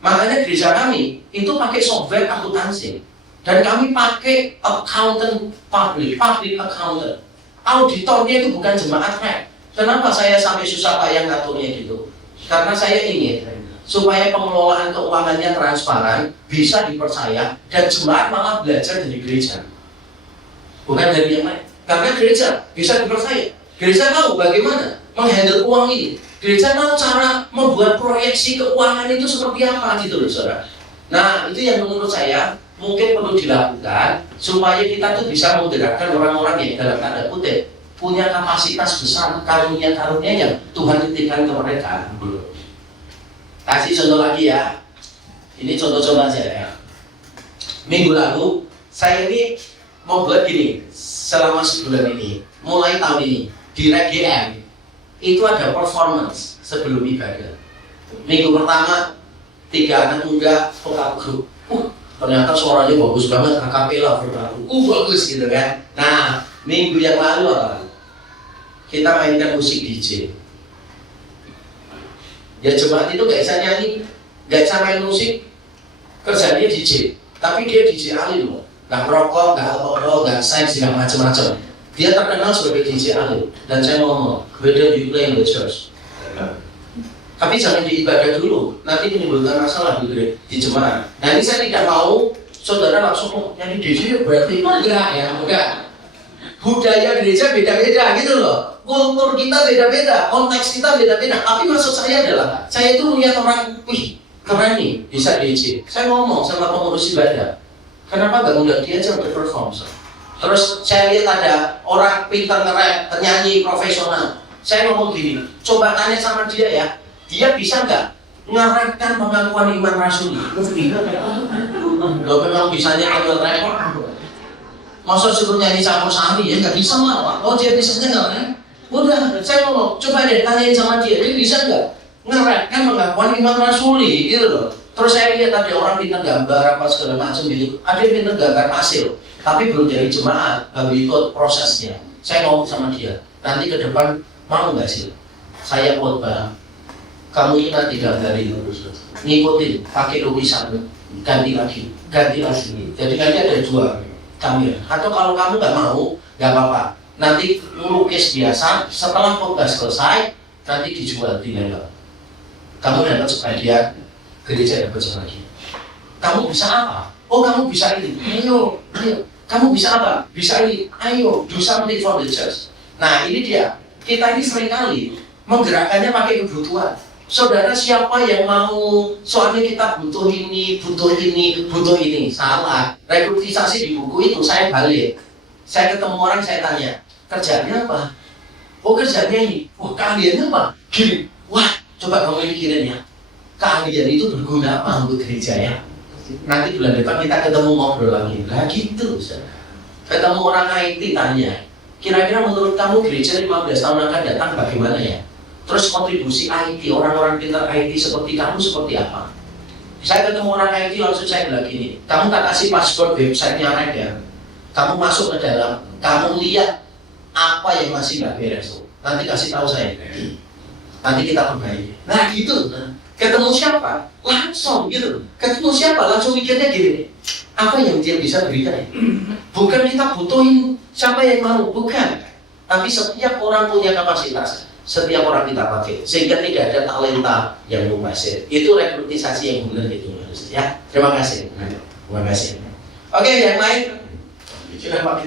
Makanya gereja kami itu pakai software akuntansi, dan kami pakai accountant public accountant. Auditornya itu bukan jemaat rek. Kenapa saya sampai susah payah ngaturnya gitu? Karena saya ingin supaya pengelolaan keuangannya transparan, bisa dipercaya, dan jemaat malah belajar dari gereja, bukan dari yang lain. Karena gereja bisa dipercaya, gereja tahu bagaimana menghandle uang ini, gereja tahu cara membuat proyeksi keuangan itu seperti apa gitu loh saudara. Nah itu yang menurut saya mungkin perlu dilakukan supaya kita tuh bisa menggerakkan orang-orang yang dalam tanda kutip punya kapasitas besar, karunia-karunia yang Tuhan titipkan ke mereka. Kasih contoh lagi ya. Ini contoh-contoh aja ya. Minggu lalu saya ini mau buat gini selama sebulan ini, mulai tahun ini di RGM itu ada performance sebelum ibadah. Minggu pertama 3 anak muda vokal grup. Ternyata suaranya bagus banget, akapela bagus gitu kan. Nah, minggu yang lalu kita mainkan musik DJ. Ya jemaat itu gak bisa nyanyi, gak bisa main musik, kerjanya DJ. Tapi dia DJ alim loh, gak merokok, gak alkohol, gak seks, gak macam-macam. Dia terkenal sebagai DJ alim. Dan saya ngomong, whether you play in the church, tapi jangan di ibadah dulu, nanti menimbulkan masalah di jemaat. Nah ini saya tidak mau saudara langsung nyanyi DJ berarti enggak ya, enggak. Budaya gereja beda-beda gitu loh, kultur kita beda-beda, konteks kita beda-beda. Tapi maksud saya adalah, saya itu melihat orang, wih keren nih, bisa DJ. Saya ngomong sama pengurus ibadah, kenapa gak undang dia aja untuk perform? Terus saya lihat ada orang pintar nge-rap, penyanyi profesional. Saya ngomong gini, coba tanya sama dia ya, dia bisa nggak ngarahkan pengakuan iman rasuli? Lo memang bisanya ambil rekor. Masa suruh nyanyi campur sari ya nggak bisa lah. Oh dia bisanya nggak kan? Udah, saya ngomong, coba deh tanyain sama dia bisa nggak ngarahkan pengakuan iman rasuli gitu loh. Terus saya lihat ada orang pintar gambar apa segala macam gitu. Ada yang pintar gambar hasil, tapi belum jadi jemaat, baru ikut prosesnya. Saya ngomong sama dia, nanti ke depan mau nggak sih? Saya khotbah, kamu ini nanti gambari, ngikutin, pakai lukisan, ganti lagi. Jadi nanti ada 2 kamera. Atau kalau kamu nggak mau, nggak apa-apa. Nanti melukis biasa, setelah khotbah selesai, nanti dijual di lelang. Kamu dapat sebagian, gereja dapat sebagian. Kamu bisa apa? Oh kamu bisa ini. Ayo. Kamu bisa apa? Bisa ini. Ayo, do something for the church. Nah ini dia. Kita ini seringkali menggerakkannya pakai kebutuhan. Saudara siapa yang mau, soalnya kita butuh ini. Salah. Rekrutisasi di buku itu saya balik. Saya ketemu orang, saya tanya, kerjanya apa? Oh kerjanya ini. Wah keahliannya apa? Gini. Wah coba kamu mikirin ya. Keahlian itu berguna apa untuk gereja ya? Nanti bulan depan kita ketemu ngobrol lagi. Lah gitu. Ketemu orang IT tanya, kira-kira menurut kamu gereja 15 tahun akan datang bagaimana ya? Terus kontribusi IT, orang-orang pintar IT seperti kamu seperti apa? Saya ketemu orang IT langsung saya bilang gini, kamu tak kasih password websitenya ya, kamu masuk ke dalam, kamu lihat apa yang masih nggak beres, nanti kasih tahu saya, nanti kita perbaiki. Nah gitu, ketemu siapa? Langsung gitu, ketemu siapa? Langsung mikirnya gini, apa yang dia bisa berikan? Bukan kita butuhin siapa yang mau, bukan. Tapi setiap orang punya kapasitas. Setiap orang kita pakai, sehingga tidak ada talenta yang mubazir. Itu rekrutisasi yang benar gitu ya. Terima kasih. Oke, yang lain. Silakan Pak.